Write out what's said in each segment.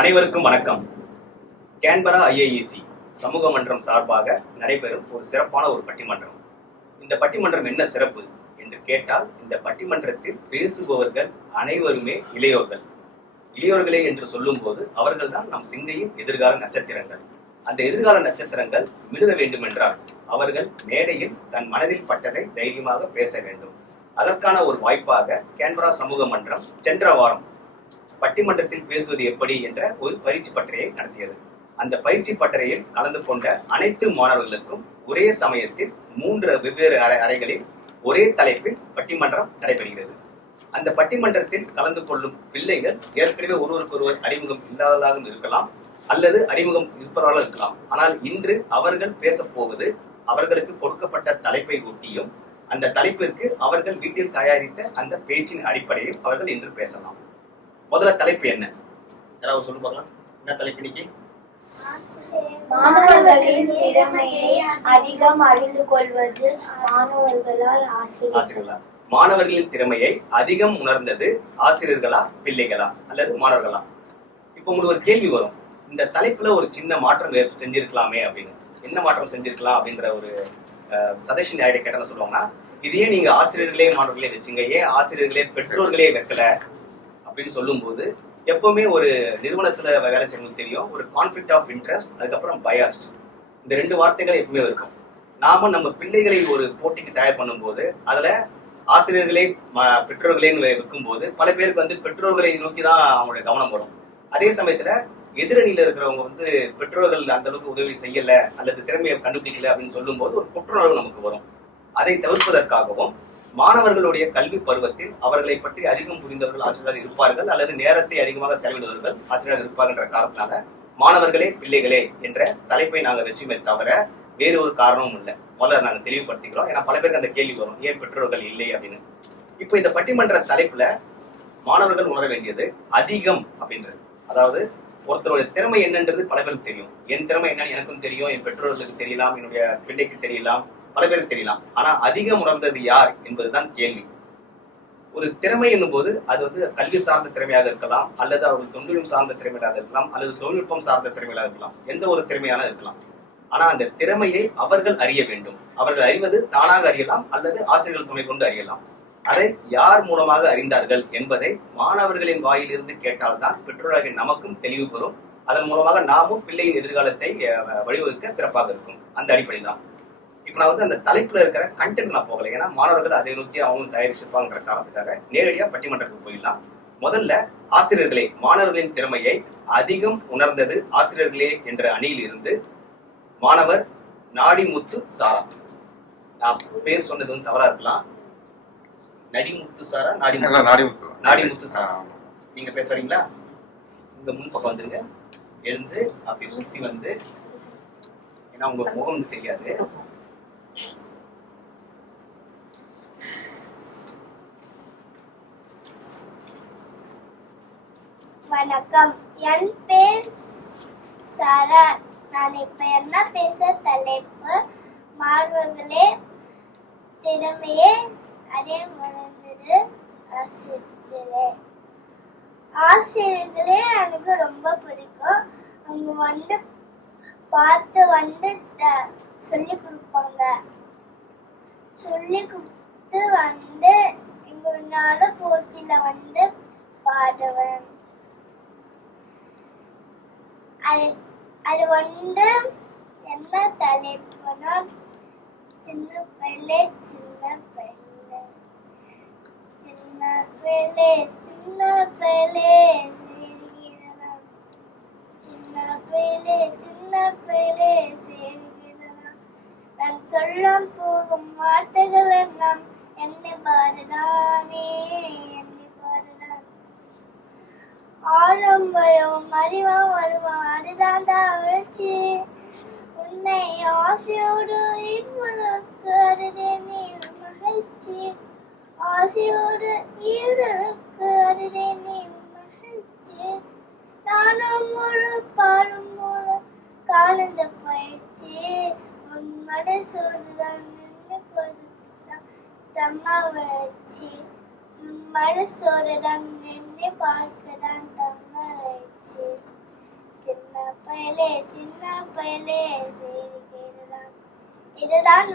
அனைவருக்கும் வணக்கம். கேன்பரா ஐஏஇசி சமூக மன்றம் சார்பாக நடைபெறும் ஒரு சிறப்பான ஒரு பட்டிமன்றம். இந்த பட்டிமன்றம் என்ன சிறப்பு என்று கேட்டால், இந்த பட்டிமன்றத்தில் பேசுபவர்கள் அனைவருமே இளையோர்கள். இளையோர்களே என்று சொல்லும் போது அவர்கள் தான் நம் சிங்கையின் எதிர்கால நட்சத்திரங்கள். அந்த எதிர்கால நட்சத்திரங்கள் மிளிர வேண்டும் என்றால் அவர்கள் மேடையில் தன் மனதில் பட்டதை தைரியமாக பேச வேண்டும். அதற்கான ஒரு வாய்ப்பாக கேன்பரா சமூக மன்றம் சென்ற வாரம் பட்டிமன்றத்தில் பேசுவது எப்படி என்ற ஒரு பயிற்சி பட்டறையை நடத்தியது. அந்த பயிற்சி பட்டறையில் கலந்து கொண்ட அனைத்து மாணவர்களுக்கும் ஒரே சமயத்தில் 3 வெவ்வேறு அறைகளில் ஒரே தலைப்பில் பட்டிமன்றம் நடைபெறுகிறது. அந்த பட்டிமன்றத்தில் கலந்து கொள்ளும் பிள்ளைகள் ஏற்கனவே ஒருவருக்கொருவர் அறிமுகம் இல்லாததாகவும் இருக்கலாம், அல்லது அறிமுகம் இருப்பவர்களாக இருக்கலாம். ஆனால் இன்று அவர்கள் பேசப்போவது அவர்களுக்கு கொடுக்கப்பட்ட தலைப்பை ஒட்டியும் அந்த தலைப்பிற்கு அவர்கள் வீட்டில் தயாரித்த அந்த பேச்சின் அடிப்படையில் அவர்கள் இன்று பேசலாம். முதல்ல தலைப்பு என்ன? யாராவது சொல்லு பார்க்கலாம். என்ன தலைப்பு இன்னைக்கு? மாணவர்களின் திறமையை அதிகம் அறிந்து கொள்வது ஆசிரியர்களா? மாணவர்களின் திறமையை அதிகம் உணர்ந்தது ஆசிரியர்களா, பிள்ளைகளா அல்லது மாணவர்களா? இப்போ உங்களுக்கு ஒரு கேள்வி வரும், இந்த தலைப்புல ஒரு சின்ன மாற்றம் செஞ்சிருக்கலாமே அப்படின்னு. என்ன மாற்றம் செஞ்சிருக்கலாம் அப்படின்ற ஒரு சஜஷன் ஐடியா கேட்டா சொல்லுவாங்கன்னா, இதையே நீங்க ஆசிரியர்களே மாணவர்களே வச்சுங்க, ஏன் ஆசிரியர்களே பெற்றோர்களே வைக்கல அப்படின்னு சொல்லும் போது, எப்பவுமே ஒரு நிறுவனத்துல வேலை செய்யணும்னு தெரியும், ஒரு கான்ஃபிளிக்ட் ஆஃப் இன்ட்ரெஸ்ட், அதுக்கப்புறம் பயாஸ்ட், இந்த 2 வார்த்தைகள் எப்பவுமே இருக்கும். நாம நம்ம பிள்ளைகளை ஒரு போட்டிக்கு தயார் பண்ணும்போது அதுல ஆசிரியர்களே பெற்றோர்களேன்னு வைக்கும் போது பல பேருக்கு பெற்றோர்களை நோக்கி தான் அவங்களுடைய கவனம் வரும். அதே சமயத்துல எதிரணியில இருக்கிறவங்க பெற்றோர்கள் அந்த அளவுக்கு உதவி செய்யல அல்லது திறமையை கண்டுபிடிக்கல அப்படின்னு சொல்லும் போது ஒரு குற்றுணர்வு நமக்கு வரும். அதை தவிர்ப்பதற்காகவும் மாணவர்களுடைய கல்வி பருவத்தில் அவர்களை பற்றி அதிகம் புரிந்தவர்கள் ஆசிரியராக இருப்பார்கள், அல்லது நேரத்தை அதிகமாக செலவிடுவர்கள் ஆசிரியராக இருப்பார்கள் என்ற காரணத்தினால மாணவர்களே பிள்ளைகளே என்ற தலைப்பை நாங்கள் வச்சுமே தவிர வேறு ஒரு காரணமும் இல்லை. முதல்ல நாங்கள் தெளிவுபடுத்திக்கிறோம். ஏன்னா பல பேருக்கு அந்த கேள்வி வரும், ஏன் பெற்றோர்கள் இல்லை அப்படின்னு. இப்போ இந்த பட்டிமன்ற தலைப்புல மாணவர்கள் உணர வேண்டியது அதிகம் அப்படின்றது. அதாவது ஒருத்தருடைய திறமை என்னன்றது பல பேருக்கு தெரியும். என் திறமை என்னன்னு எனக்கும் தெரியும், என் பெற்றோர்களுக்கு தெரியலாம், என்னுடைய பிள்ளைக்கு தெரியலாம், பல பேருக்கு தெரியலாம். ஆனா அதிகம் உணர்ந்தது யார் என்பதுதான் கேள்வி. ஒரு திறமை என்னும் போது அது கல்வி சார்ந்த திறமையாக இருக்கலாம், அல்லது அவர்கள் தொழில்நுட்பம் சார்ந்த திறமையாக இருக்கலாம், அல்லது தொழில்நுட்பம் சார்ந்த திறமையாக இருக்கலாம், எந்த ஒரு திறமையான இருக்கலாம். ஆனா அந்த திறமையை அவர்கள் அறிய வேண்டும். அவர்கள் அறிவது தானாக அறியலாம், அல்லது ஆசிரியர்கள் துணை கொண்டு அறியலாம். அதை யார் மூலமாக அறிந்தார்கள் என்பதை மாணவர்களின் வாயிலிருந்து கேட்டால்தான் பெற்றோராகிய நமக்கும் தெளிவு பெறும். அதன் மூலமாக நாமும் பிள்ளையின் எதிர்காலத்தை வழிவகுக்க சிறப்பாக இருக்கும். அந்த அடிப்படையில் தான் இப்ப நான் அந்த தலைப்புல இருக்கிற கண்டென்ட் நான் போகல, ஏன்னா மாணவர்கள் அதை நோக்கி அவங்க தயாரிச்சிருப்பாங்கிற காரணத்துக்காக நேரடியா பட்டிமன்றத்துக்கு போயிடலாம். முதல்ல ஆசிரியர்களே, மாணவர்களின் திறமையை அதிகம் உணர்ந்தது ஆசிரியர்களே என்ற அணியில் இருந்து மாணவர் நாடிமுத்து சாரா. நான் பேர் சொன்னது தவறா இருக்கலாம். நடிமுத்து சாரா, நாடிமுத்து சாரா. நீங்க பேசுறீங்களா? இந்த முன்பக்கம் வந்துருங்க. எழுந்து அப்படி சுத்தி வந்து, ஏன்னா உங்க முகம் தெரியாது. வணக்கம், என் பேர் சாரா. நான் இப்ப என்ன பேச தலைப்பு மாணவர்களே திறமையே அதே உணர்ந்தது ஆசிரியர்களே. ஆசிரியர்களே எனக்கு ரொம்ப பிடிக்கும். அவங்க பார்த்து சொல்லி கொடுப்பாங்க. சொல்லி கொடுத்து எங்கனால போட்டியில பாடுவேன். அது என்ன தலைப்புனா, சின்ன பிள்ளை சின்ன பிள்ளை, சின்ன பிள்ளை சின்ன பிள்ளை சேர்கிறதாம், சின்ன பிள்ளை சின்ன பிள்ளை சேர்கிறதாம். நான் சொல்லம் போகும் வார்த்தைகள் எல்லாம் என்னை பாடுதானே, என்னை பாடுதான். ஆழம் வரும் அறிவா வருவான், அதுதான் தாழ்ச்சி. உன்னை ஆசையோடு ஈடுபடுக்கு அதுதே நீ மகிழ்ச்சி. ஆசையோடு ஈடுபடுக்கு அதுதே நீ மகிழ்ச்சி. நானும் முழு பாடும் முழு காலந்த பயிற்சி. உன் மடை சோறுதான் நின்று பொறுத்தான் தம்மா வளர்ச்சி. மடை சோறுதான் நின்று பார்க்கதான் தம்மா வளர்ச்சி. பயலே சின்ன பயலே செய்தி கேளுதான். இதுதான்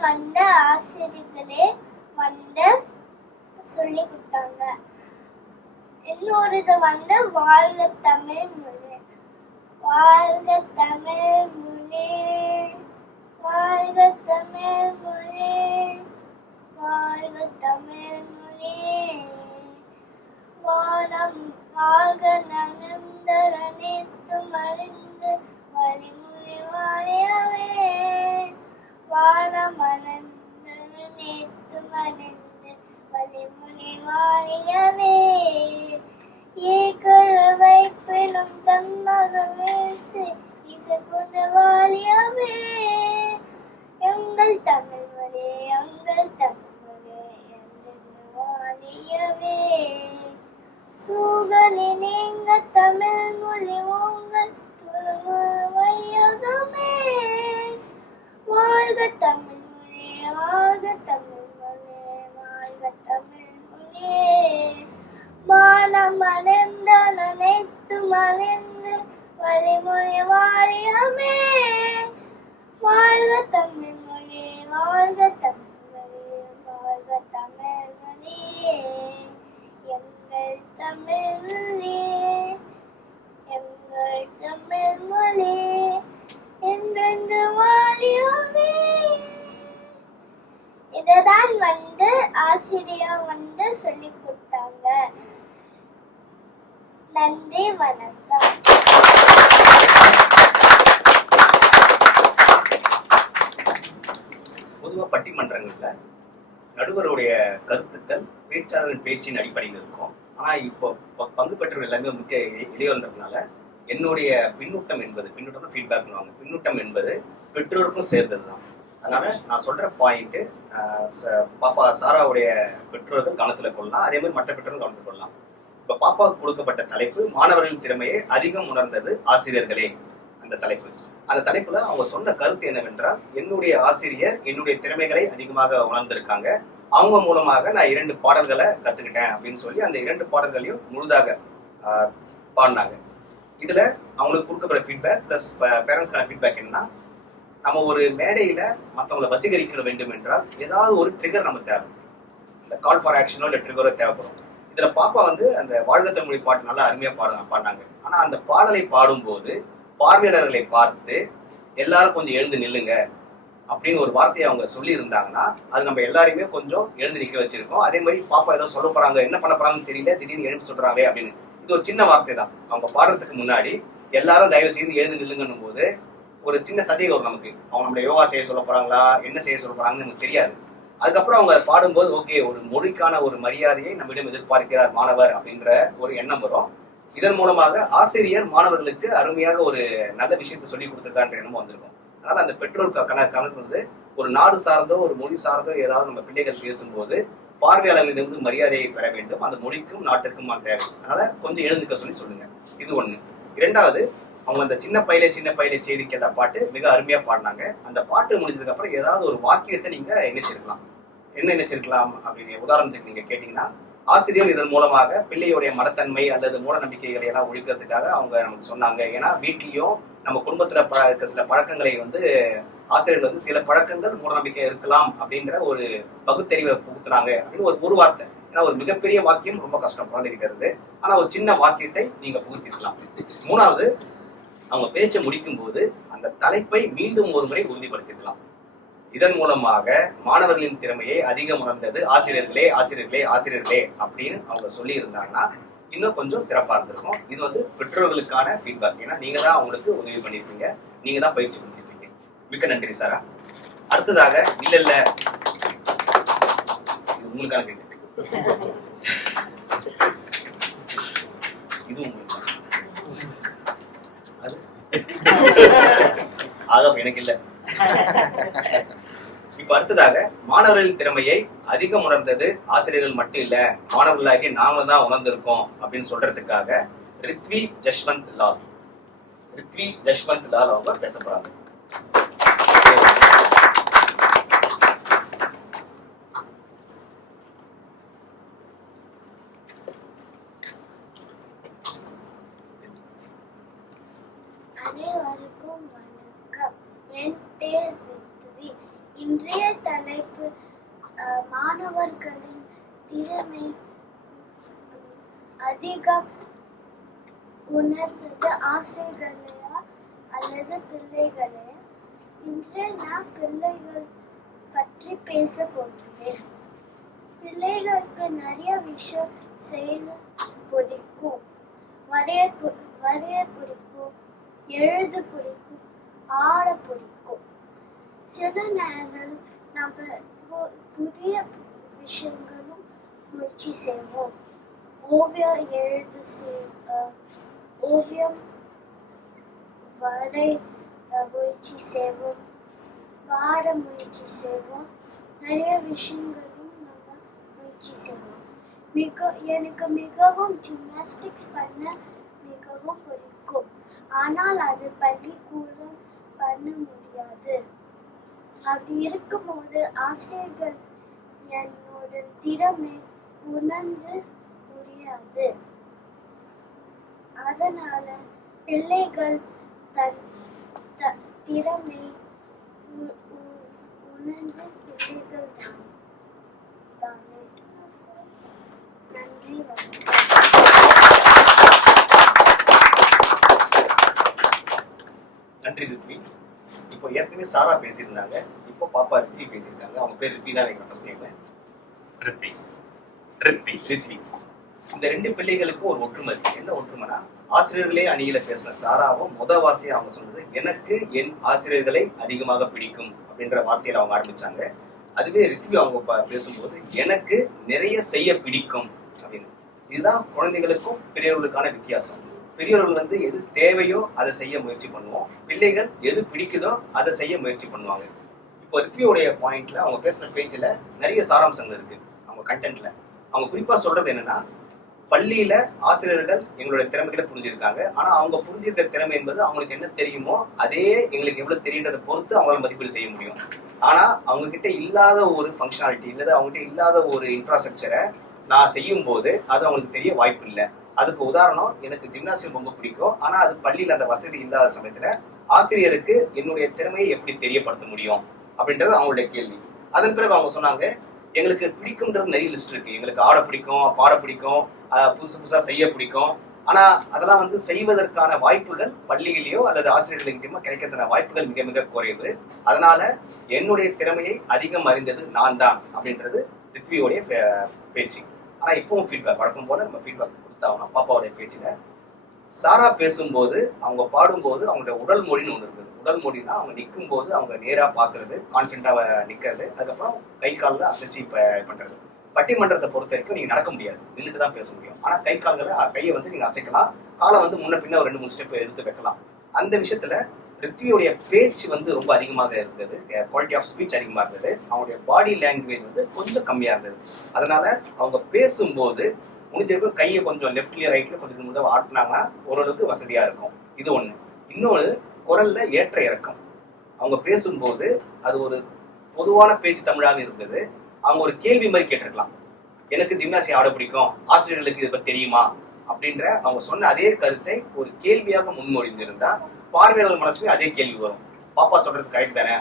ஆசிரியர்களே சொல்லி கொடுத்தாங்க. இன்னொரு இது வாழ்க தமிழ் மொழி, வாழ்க தமிழ் மொழி, வாழ்க தமிழ் மொழி, வாழ்க தமிழ் மொழி. வானம் வாழ்க நகர்ந்தர் அனைத்தும் அறிந்து வழிமொழி வாழியவே. வானம் அனந்தர் அனைத்தும் அறிந்து வழிமொழி வாழியவே. ஏகழ வைப்பினும் தன்மக வேஸ்து இசைக்கொண்ட வாழியவே. எங்கள் தமிழ் மொழி எங்கள் தமிழ் மொழி என்றென்று வாழியவே. சூகனி நீங்க தமிழ் மொழி உங்கள் வையகமே. வாழ்க தமிழ் மொழி வாழ்க தமிழ் மொழி வாழ்க தமிழ் மொழி. மானம் அடைந்த அனைத்தும் அறிந்து வழிமொழி வாழியமே. வாழ்க தமிழ் மொழி வாழ்க தமிழ் மொழி வாழ்க தமிழ் மொழி. எங்கள் தமிழ் மொழி எங்கள் தமிழ் மொழி என்றென்று வாழியவே. இதுதான் ஆசிரியர் சொல்லி கொடுத்தாங்க. நன்றி, வணக்கம். பொதுவா பட்டிமன்றங்கள்ல நடுவருடைய கருத்துக்கள் பேச்சாளரின் பேச்சின் அடிப்படையில் இருக்கும். ஆனா இப்போ பங்கு பெற்றவர்கள் எல்லாமே முக்கிய இளையோன்றதுனால என்னுடைய பின்னூட்டம் என்பது பெற்றோருக்கும் சேர்ந்ததுதான். அதனால நான் சொல்ற பாயிண்ட் பாப்பா சாராவுடைய பெற்றோர்கள் கவனத்துல கொள்ளலாம், அதே மாதிரி மற்ற பெற்றோர்கள் கவனத்துல கொள்ளலாம். இப்ப பாப்பாவுக்கு கொடுக்கப்பட்ட தலைப்பு மாணவர்களின் திறமையை அதிகம் உணர்ந்தது ஆசிரியர்களே. அந்த தலைப்புல அவங்க சொன்ன கருத்து என்னவென்றால், என்னுடைய ஆசிரியர் என்னுடைய திறமைகளை அதிகமாக உணர்ந்திருக்காங்க, அவங்க மூலமாக நான் 2 பாடல்களை கத்துக்கிட்டேன் அப்படின்னு சொல்லி அந்த 2 பாடல்களையும் முழுதாக பாடினாங்க. இதுல அவங்களுக்கு கொடுக்கப்படுற ஃபீட்பேக் பிளஸ் பேரண்ட்ஸ்க்கான ஃபீட்பேக் என்னன்னா, நம்ம ஒரு மேடையில மற்றவங்களை வசீகரிக்க வேண்டும் என்றால் ஏதாவது ஒரு ட்ரிகர் நமக்கு தேவை. இந்த கால் ஃபார் ஆக்ஷனோ இல்லை ட்ரிகரோ தேவைப்படும். இதுல பாப்பா அந்த வாழ்க தமிழ் மொழி பாட்டு நல்லா அருமையா பாடினாங்க. ஆனா அந்த பாடலை பாடும்போது பார்வையாளர்களை பார்த்து எல்லாரும் கொஞ்சம் எழுந்து நில்லுங்க அப்படின்னு ஒரு வார்த்தையை அவங்க சொல்லி இருந்தாங்கன்னா அது நம்ம எல்லாரையுமே கொஞ்சம் எழுந்து நிற்க வச்சிருக்கோம். அதே மாதிரி பாப்பா ஏதோ சொல்ல போறாங்க, என்ன பண்ண போறாங்கன்னு தெரியல, திடீர்னு எழுந்து சொல்றாங்க அப்படின்னு. இது ஒரு சின்ன வார்த்தை தான். அவங்க பாடுறதுக்கு முன்னாடி எல்லாரும் தயவு செய்து எழுந்து நில்லுங்கன்னும் போது ஒரு சின்ன சந்தேகம் வரும் நமக்கு. அவங்க நம்மள யோகா செய்ய சொல்ல போறாங்களா, என்ன செய்ய சொல்ல போறாங்கன்னு நமக்கு தெரியாது. அதுக்கப்புறம் அவங்க பாடும்போது ஓகே, ஒரு மொழிக்கான ஒரு மரியாதையை நம்மிடம் எதிர்பார்க்கிறார் மாணவர் அப்படின்ற ஒரு எண்ணம் வரும். இதன் மூலமாக ஆசிரியர் மாணவர்களுக்கு அருமையாக ஒரு நல்ல விஷயத்தை சொல்லி கொடுத்துருக்கான்ற எண்ணமும் வந்திருக்கும். அதனால அந்த பெற்றோருக்கு கணக்கு ஒரு நாடு சார்ந்தோ ஒரு மொழி சார்ந்தோ ஏதாவது நம்ம பிள்ளைகள் பேசும்போது பார்வையாளர்களிடம் மரியாதையை பெற வேண்டும். அந்த மொழிக்கும் நாட்டுக்கும் அது தேவை. அதனால கொஞ்சம் எழுந்துக்க சொல்லுங்க. இது ஒண்ணு. 2வது, அவங்க அந்த சின்ன பையிலே செய்தி கேட்ட பாட்டு மிக அருமையா பாடினாங்க. அந்த பாட்டு முடிச்சதுக்கு அப்புறம் ஏதாவது ஒரு வாக்கியத்தை நீங்க இணைச்சிருக்கலாம். என்ன இணைச்சிருக்கலாம் அப்படின்னு உதாரணத்துக்கு நீங்க கேட்டீங்கன்னா, ஆசிரியர் இதன் மூலமாக பிள்ளையுடைய மனத்தன்மை அல்லது மூட நம்பிக்கைகளை எல்லாம் ஒழிக்கிறதுக்காக அவங்க நமக்கு சொன்னாங்க. ஏன்னா வீட்லயும் நம்ம குடும்பத்துல இருக்க சில பழக்கங்களை ஆசிரியர்கள் சில பழக்கங்கள் மூட நம்பிக்கை இருக்கலாம் அப்படின்ற ஒரு பகுத்தறிவை புகுத்துறாங்க அப்படின்னு ஒரு வார்த்தை. ஏன்னா ஒரு மிகப்பெரிய வாக்கியம் ரொம்ப கஷ்டம் குழந்தைகிட்ட இருந்து. ஆனா ஒரு சின்ன வாக்கியத்தை நீங்க புகுத்திருக்கலாம். 3வது, அவங்க பேச்சை முடிக்கும் போது அந்த தலைப்பை மீண்டும் ஒரு முறை உறுதிப்படுத்திக்கலாம். இதன் மூலமாக மாணவர்களின் திறமையை அதிகம் உணர்ந்தது ஆசிரியர்களே அப்படின்னு அவங்க சொல்லி இருந்தாங்கன்னா இன்னும் கொஞ்சம் சிறப்பா இருந்திருக்கும். இது பெற்றோர்களுக்கான ஃபீட்பேக். ஏன்னா நீங்க தான் அவங்களுக்கு உதவி பண்ணிருப்பீங்க, நீங்க தான் பயிற்சி பண்ணிருப்பீங்க. மிக்க நன்றி சாரா. அடுத்ததாக இல்ல இது உங்களுக்கான கேள்வி. இது உங்களுக்கு ஆக எனக்கு இல்ல. இப்ப அடுத்ததாக மாணவர்களின் திறமையை அதிகம் உணர்ந்தது ஆசிரியர்கள் மட்டும் இல்ல, மாணவர்களாகி நாம தான் உணர்ந்திருக்கோம் அப்படின்னு சொல்றதுக்காக ரித்வி ஜஷ்வந்த் லால் அவங்க பேச போறாங்க. அனைவருக்கும் வணக்கம். என் பேர் ரித்வி. இன்றைய தலைப்பு மாணவர்களின் திறமை அதிகம் உணர்ந்தது ஆசிரியர்களையா அல்லது பிள்ளைகளே? இன்று நான் பிள்ளைகள் பற்றி பேச போகிறேன். பிள்ளைகளுக்கு நிறைய விஷயம் செய்ய பிடிக்கும். வரைய பிடிக்கும், எழுத பிடிக்கும், ஆட பிடிக்கும். சில நேரம் நம்ம புதிய விஷயங்களும் முயற்சி செய்வோம். ஓவியம் வரை முயற்சி செய்வோம், பாட முயற்சி செய்வோம். நிறைய விஷயங்களும் நம்ம முயற்சி செய்வோம். எனக்கு மிகவும் ஜிம்னாஸ்டிக்ஸ் பண்ண மிகவும் பிடிக்கும். ஆனால் அது பள்ளிக்கூடம் பண்ண முடியாது. அப்படி இருக்கும்போது ஆசிரியர்கள் என்னோட திறமை உணர்ந்து முடியாது. அதனால பிள்ளைகள் தன் திறமை உணர்ந்து பிள்ளைகள் தானே. நன்றி, வணக்கம். நன்றி ரித்வி. இப்போ ஏற்கனவே சாரா பேசியிருந்தாங்க, இப்போ பாப்பா ரித்வி பேசியிருக்காங்க. அவங்க பேர் ரித்வி தான் நினைக்கிறேன். First name Rithvi. இந்த ரெண்டு பிள்ளைகளுக்கும் ஒரு ஒற்றுமை இருக்கு. என்ன ஒற்றுமைனா, ஆசிரியர்களே அணியில பேசின சாராவும் வார்த்தையை அவங்க சொன்னது எனக்கு என் ஆசிரியர்களை அதிகமாக பிடிக்கும் அப்படின்ற வார்த்தையில அவங்க ஆரம்பிச்சாங்க. அதுவே ரித்வி அவங்க பேசும்போது எனக்கு நிறைய செய்ய பிடிக்கும் அப்படின்னு. இதுதான் குழந்தைகளுக்கும் பெரியவர்களுக்கான வித்தியாசம். பெரியவர்கள் எது தேவையோ அதை செய்ய முயற்சி பண்ணுவோம். பிள்ளைகள் எது பிடிக்குதோ அதை செய்ய முயற்சி பண்ணுவாங்க. இப்போ ரித்வியோடைய பாயிண்ட்ல அவங்க பேசின பேச்சுல நிறைய சாராம்சங்கள் இருக்கு. அவங்க கண்டென்ட்ல அவங்க குறிப்பா சொல்றது என்னன்னா, பள்ளியில ஆசிரியர்கள் எங்களுடைய திறமைகளை புரிஞ்சிருக்காங்க. ஆனா அவங்க புரிஞ்சிருக்க திறமை என்பது அவங்களுக்கு என்ன தெரியுமோ அதே எங்களுக்கு எவ்வளவு தெரியுன்றதை பொறுத்து அவங்களால மதிப்பீடு செய்ய முடியும். ஆனா அவங்க கிட்ட இல்லாத ஒரு ஃபங்க்ஷனாலிட்டி இல்லது அவங்க கிட்ட இல்லாத ஒரு இன்ஃப்ராஸ்ட்ரக்சரை நான் செய்யும் போது அது அவங்களுக்கு தெரிய வாய்ப்பு இல்லை. அதுக்கு உதாரணம், எனக்கு ஜிம்னாசியம் ரொம்ப பிடிக்கும். ஆனா அது பள்ளியில அந்த வசதி இல்லாத சமயத்துல ஆசிரியருக்கு என்னுடைய திறமையை எப்படி தெரியப்படுத்த முடியும் அப்படின்றது அவங்களுடைய கேள்வி. அதன் பிறகு அவங்க சொன்னாங்க, எங்களுக்கு பிடிக்கும்ன்றது நிறைய லிஸ்ட் இருக்கு. எங்களுக்கு ஆட பிடிக்கும், பாட பிடிக்கும், புதுசா செய்ய பிடிக்கும். ஆனா அதெல்லாம் செய்வதற்கான வாய்ப்புகள் பள்ளியிலேயோ அல்லது ஆசிரியர்களுக்கிட்டயோ கிடைக்கிறதுன வாய்ப்புகள் மிக மிக குறைவு. அதனால என்னுடைய திறமையை அதிகம் அறிந்தது நான் தான் அப்படின்றது ரித்வியோடைய பேச்சு. ஆனா இப்பவும் ஃபீட்பேக் வழக்கம் போல நம்ம ஃபீட்பேக் கொடுத்தாகணும். பாப்பாவுடைய பேச்சுல சாரா பேசும்போது அவங்க பாடும்போது அவங்களுடைய உடல் மொழின்னு ஒன்று இருக்குது. உடல் மொழினா அவங்க நிற்கும் போது அவங்க நேரா பாக்குறது, கான்ஃபிடண்டா நிக்கிறது, அதுக்கப்புறம் கை காலில் அசைச்சு பண்றது. பட்டிமன்றத்தை பொறுத்த வரைக்கும் நீங்க நடக்க முடியாது, நின்றுட்டு தான் பேச முடியும். ஆனா கை கால்களை கையை நீங்க அசைக்கலாம், காலை முன்ன பின்ன ஒரு 2-3 ஸ்டெப் எடுத்து வைக்கலாம். அந்த விஷயத்துல ரித்வியோடைய பேச்சு ரொம்ப அதிகமாக இருந்தது, குவாலிட்டி ஆஃப் ஸ்பீச் அதிகமாக இருந்தது. அவங்களுடைய பாடி லாங்குவேஜ் கொஞ்சம் கம்மியா இருந்தது. அதனால அவங்க பேசும்போது முடிஞ்சிருக்கும் கையை கொஞ்சம் லெஃப்ட்லயும் ரைட்ல கொஞ்சம் முதல் ஆட்டினாங்கன்னா ஓரளவுக்கு வசதியா இருக்கும். இது ஒண்ணு. இன்னொன்று, குரல்ல ஏற்ற இறக்கம். அவங்க பேசும்போது அது ஒரு பொதுவான பேச்சு தமிழாக இருந்தது. அவங்க ஒரு கேள்வி மாதிரி கேட்டிருக்கலாம், எனக்கு ஜிம்னாசியம் ஆட பிடிக்கும், ஆசிரியர்களுக்கு இதை பத்தி தெரியுமா அப்படின்ற அவங்க சொன்ன அதே கருத்தை ஒரு கேள்வியாக முன்மொழிந்திருந்தா பார்வையாளர் மனசுலயும் அதே கேள்வி வரும். பாப்பா சொல்றது கரெக்ட் தானே,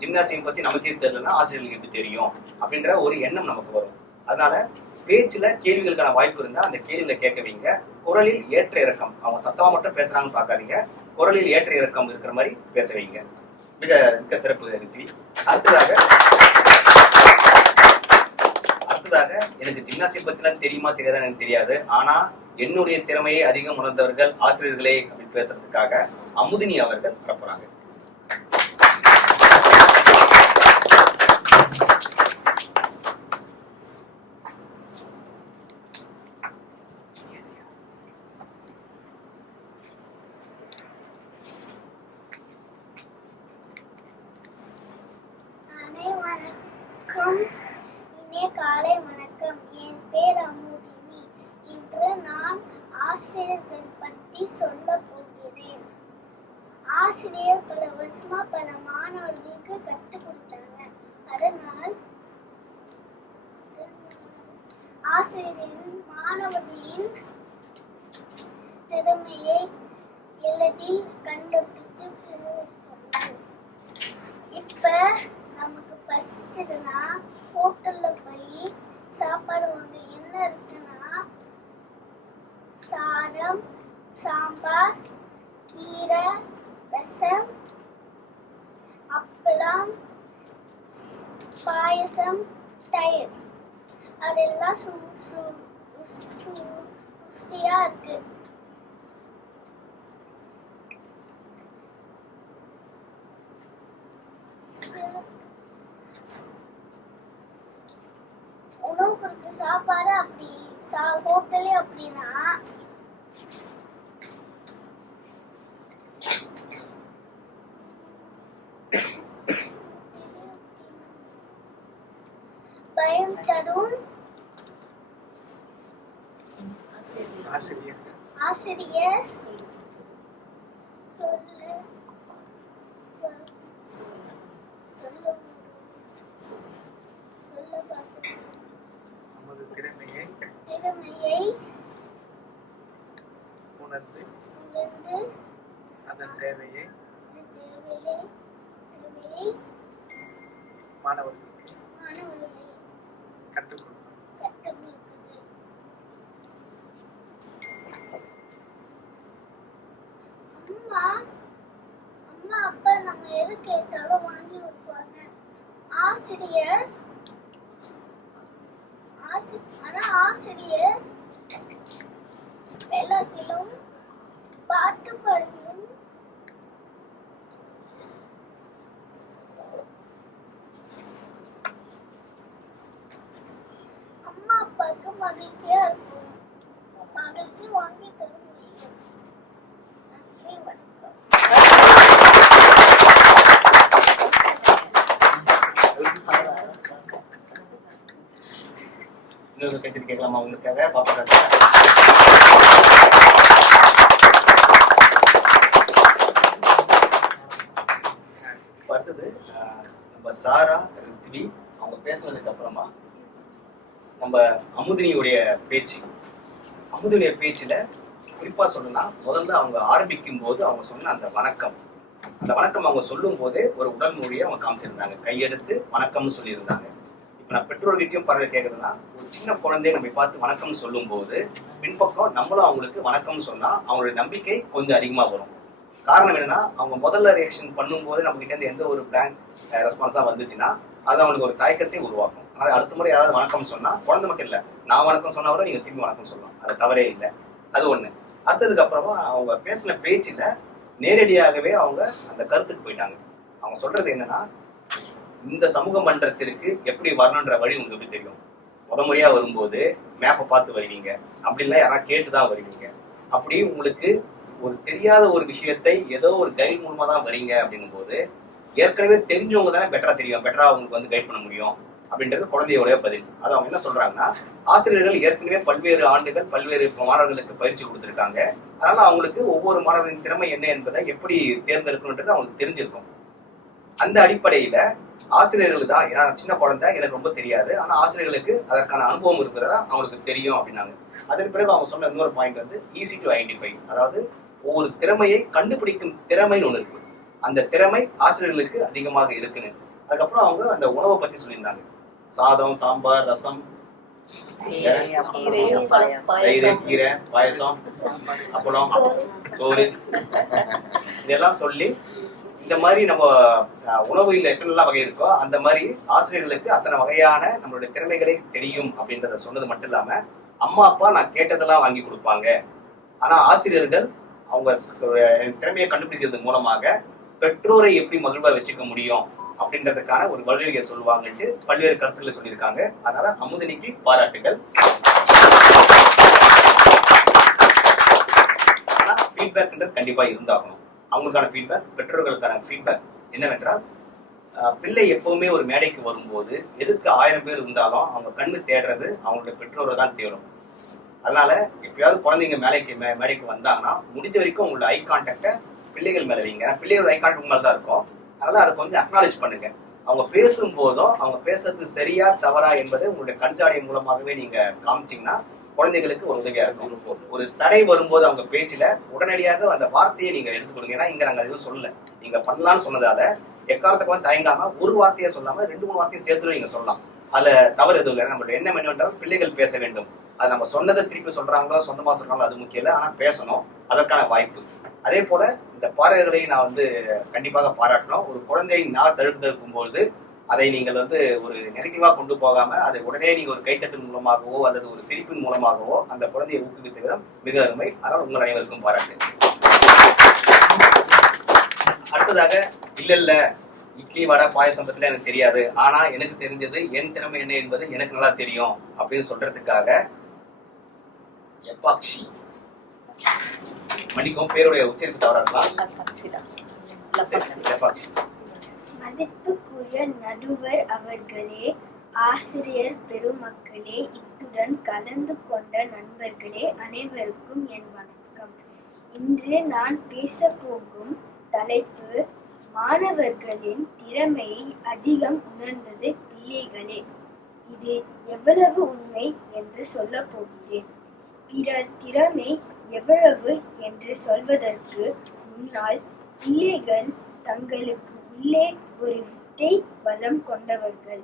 ஜிம்னாசியம் பத்தி நமக்கே தெரியலன்னா ஆசிரியர்களுக்கு எப்படி தெரியும் அப்படின்ற ஒரு எண்ணம் நமக்கு வரும். அதனால பேச்சுல கேள்விகளுக்கான வாய்ப்பு இருந்தா அந்த கேள்வியில கேட்க வைங்க. குரலில் ஏற்ற இறக்கம், அவங்க சத்தமா மட்டும் பேசுறாங்கன்னு பார்க்காதீங்க, குரலில் ஏற்ற இறக்கம் இருக்கிற மாதிரி பேச வைங்க. மிக மிக சிறப்பு ரித்வி. அடுத்ததாக எனக்கு ஜிம்னாசியம் பத்திலாம் தெரியுமா தெரியாதா எனக்கு தெரியாது. ஆனா என்னுடைய திறமையை அதிகம் உணர்ந்தவர்கள் ஆசிரியர்களே அப்படின்னு பேசுறதுக்காக அமுதினி அவர்கள் வரப்போறாங்க. இனிய காலை வணக்கம். என் பேர் அமுதினி. இன்று நான் ஆசிரியர்கள் பற்றி சொல்ல போகிறேன். ஆசிரியர் பல வருஷமா பல மாணவர்களுக்கு கற்றுக் கொடுத்தாங்க. அதனால் ஆசிரியரின் மாணவர்களின் திறமையை எளிதில் கண்டுபிடிச்சு இப்ப நமக்கு பசிச்சதுன்னா ஹோட்டல்ல போய் சாப்பாடு வாங்க என்ன இருக்குன்னா சாதம், சாம்பார், கீரை, ரசம், அப்பளம், பாயசம், தயிர் அதெல்லாம் ருசியா இருக்கு. உணவு கொடுத்து சாப்பாடு அப்படி ஹோட்டலே அப்படின்னா பயம் தரும் ஆசிரியர் திறமையை உணர்ந்து உணர்ந்து அதன் தேவையை தேவையை மாணவர்களுக்கு மாணவர்களை கற்றுக் கொடுக்கணும். கற்றுக்கொடுக்குது. அம்மா அம்மா அப்பா நம்ம எது கேட்டாலும் வாங்கி கொடுப்பாங்க. ஆசிரியர் ஆசிரியர் எல்லாத்திலும் பாட்டு பாடியும் அம்மா அப்பாவுக்கு மகிழ்ச்சியா இருக்கும். மகிழ்ச்சி வாங்கி தர முடியும். நன்றி, வணக்கம். இன்னொரு கேள்வி கேட்கலாமா உங்களுக்காக? பாப்பா அடுத்தது நம்ம சாரா ரித்வி அவங்க பேசுனதுக்கு அப்புறமா நம்ம அமுதினியுடைய பேச்சு. அமுதினியுடைய பேச்சுல குறிப்பா சொல்லணும்னா முதல்ல அவங்க ஆரம்பிக்கும் போது அவங்க சொன்ன அந்த வணக்கம் அவங்க சொல்லும் போதே ஒரு உடல் மொழியை அவங்க காமிச்சிருந்தாங்க. கையெடுத்து வணக்கம்னு சொல்லியிருந்தாங்க. இப்ப நான் பெற்றோர்கிட்டையும் பரவாயில்ல கேட்குறதுன்னா, ஒரு சின்ன குழந்தைய நம்ம பார்த்து வணக்கம் சொல்லும் போது பின்பக்கம் நம்மளும் அவங்களுக்கு வணக்கம் சொன்னா அவங்களுடைய நம்பிக்கை கொஞ்சம் அதிகமா வரும். காரணம் என்னன்னா, அவங்க முதல்ல ரியாக்ஷன் பண்ணும்போது நம்ம கிட்ட இருந்து எந்த ஒரு பிளாங்க் ரெஸ்பான்ஸா வந்துச்சுன்னா அது அவங்களுக்கு ஒரு தயக்கத்தை உருவாக்கும். அதனால அடுத்த முறை யாராவது வணக்கம் சொன்னா, குழந்தை மட்டும் இல்ல, நான் வணக்கம் சொன்னா கூட நீங்க திரும்பி வணக்கம் சொல்லலாம். அது தவறே இல்லை. அது ஒண்ணு. அடுத்ததுக்கு அப்புறமா அவங்க பேசின பேச்சுல நேரடியாகவே அவங்க அந்த கருத்துக்கு போயிட்டாங்க. அவங்க சொல்றது என்னன்னா, இந்த சமூக மன்றத்திற்கு எப்படி வரணுன்ற வழி உங்களுக்கு எப்படி தெரியும்? முறையா வரும்போது மேப்பை பார்த்து வருவீங்க, அப்படி இல்லை யாராவது கேட்டுதான் வருவீங்க. அப்படி உங்களுக்கு ஒரு தெரியாத ஒரு விஷயத்தை ஏதோ ஒரு கைட் மூலமா தான் வரீங்க அப்படின்னும் போது ஏற்கனவே தெரிஞ்சவங்க தானே பெட்டரா அவங்களுக்கு வந்து கைட் பண்ண முடியும் அப்படின்றது குழந்தையோட பதில். அது அவங்க என்ன சொல்றாங்கன்னா, ஆசிரியர்கள் ஏற்கனவே பல்வேறு ஆண்டுகள் பல்வேறு மாணவர்களுக்கு பயிற்சி கொடுத்துருக்காங்க. அதனால அவங்களுக்கு ஒவ்வொரு மாணவர்களின் திறமை என்ன என்பதை எப்படி தேர்ந்தெடுக்கணுன்றது அவங்களுக்கு தெரிஞ்சிருக்கும். அந்த அடிப்படையில ஆசிரியர்கள் தான், ஏன்னா சின்ன குழந்தை எனக்கு ரொம்ப தெரியாது, ஆனா ஆசிரியர்களுக்கு அதற்கான அனுபவம் இருக்கிறதா அவங்களுக்கு தெரியும் அப்படின்னாங்க. அதன் பிறகு அவங்க சொன்ன இன்னொரு பாயிண்ட் வந்து ஈஸி டு ஐடென்டிஃபை, அதாவது ஒவ்வொரு திறமையை கண்டுபிடிக்கும் திறமைன்னு ஒண்ணு இருக்கு. அந்த திறமை ஆசிரியர்களுக்கு அதிகமாக இருக்குன்னு. அதுக்கப்புறம் அவங்க அந்த உணவை பத்தி சொல்லியிருந்தாங்க. சாதம், சாம்பார், ரசம், தயிர், கீரை, பாயசம், அப்பளம், சோறு இதெல்லாம் சொல்லி இந்த மாதிரி நம்ம உணவுல எத்தனை வகை இருக்கோ அந்த மாதிரி ஆசிரியர்களுக்கு அத்தனை வகையான நம்மளுடைய திறமைகளே தெரியும் அப்படின்றத சொன்னது மட்டும் இல்லாம, அம்மா அப்பா நான் கேட்டதெல்லாம் வாங்கி கொடுப்பாங்க, ஆனா ஆசிரியர்கள் அவங்க திறமையை கண்டுபிடிக்கிறது மூலமாக பெற்றோரை எப்படி மகிழ்வா வச்சுக்க முடியும் அப்படின்றதுக்கான ஒரு வழியை சொல்லுவாங்கன்னு பல்வேறு கருத்துக்களை சொல்லியிருக்காங்க. அதனால அமுதினிக்கு பாராட்டுகள். ஆனா ஃபீட்பேக்ன்றது கண்டிப்பா இருந்தாகணும். அவங்களுக்கான ஃபீட்பேக், பெற்றோர்களுக்கான ஃபீட்பேக் என்னவென்றால், பிள்ளை எப்பவுமே ஒரு மேடைக்கு வரும்போது எதுக்கு 1000 பேர் இருந்தாலும் அவங்க கண்ணு தேடுறது அவங்களுடைய பெற்றோரை தான் தேடும். அதனால எப்பயாவது குழந்தைங்க மேடைக்கு வந்தாங்கன்னா முடிஞ்ச வரைக்கும் உங்களோட ஐ கான்டாக்டை பிள்ளைகள் மேல வைங்க. பிள்ளைகளோட ஐ கான்டாக்ட் மேல தான் இருக்கும். அதனால அதை கொஞ்சம் அக்னாலேஜ் பண்ணுங்க. அவங்க பேசும்போதும் அவங்க பேசுறது சரியா தவறா என்பதை உங்களுடைய கண்சாடை மூலமாகவே நீங்க காமிச்சிங்கன்னா குழந்தைகளுக்கு ஒரு உதவியா இருக்கும். ஒரு தடை வரும்போது அவங்க பேச்சுல உடனடியாக அந்த வார்த்தையை நீங்க எடுத்துக் கொடுங்க. ஏன்னா இங்க நாங்க எதுவும் சொல்லல, நீங்க பண்ணலாம்னு சொன்னதால எக்காரத்துக்கு வந்து தயங்காம ஒரு வார்த்தையை சொல்லாம 2-3 வார்த்தையை சேர்த்து நீங்க சொல்லலாம். அதுல தவறு எதுவும் இல்லை. நம்மளுடைய எண்ணம் என்னவென்றால் பிள்ளைகள் பேச வேண்டும். அது நம்ம சொன்னதை திருப்பி சொல்றாங்களோ சொந்தமா சொல்றாங்களோ அது முக்கியம் இல்லை, ஆனா பேசணும், அதற்கான வாய்ப்பு. அதே போல இந்த பாடல்களை நான் வந்து கண்டிப்பாக பாராட்டணும். ஒரு குழந்தையை நான் தடுத்திருக்கும் பொழுது அதை நீங்கள் வந்து ஒரு நெகட்டிவா கொண்டு போகாம அதை உடனே நீங்க ஒரு கைத்தட்டு மூலமாகவோ அல்லது ஒரு சிரிப்பின் மூலமாகவோ அந்த குழந்தையை ஊக்குவித்த விதம் மிக அருமை. அதனால் உங்கள் அனைவருக்கும் பாராட்டு. அடுத்ததாக இல்ல இட்லி வடை பாயசம் பத்தில எனக்கு தெரியாது, ஆனா எனக்கு தெரிஞ்சது என் திறமை என்ன என்பது எனக்கு நல்லா தெரியும் அப்படின்னு சொல்றதுக்காக எப்பாக்ஷி, மன்னிக்கவும் பேருடைய உச்சரிப்பு தவறா இருக்கலாம். மதிப்புக்குரிய நடுவர் அவர்களே, ஆசிரியர் பெருமக்களே, இத்துடன் கலந்து கொண்ட நண்பர்களே அனைவருக்கும் என் வணக்கம். இன்று நான் பேசப்போகும் தலைப்பு மாணவர்களின் திறமையை அதிகம் உணர்ந்தது பிள்ளைகளே. இது எவ்வளவு உண்மை என்று சொல்ல போகிறேன். பிறர் திறமை எவ்வளவு என்று சொல்வதற்கு முன்னால் பிள்ளைகள் தங்களுக்கு உள்ளே ஒரு வித்தை வளம் கொண்டவர்கள்.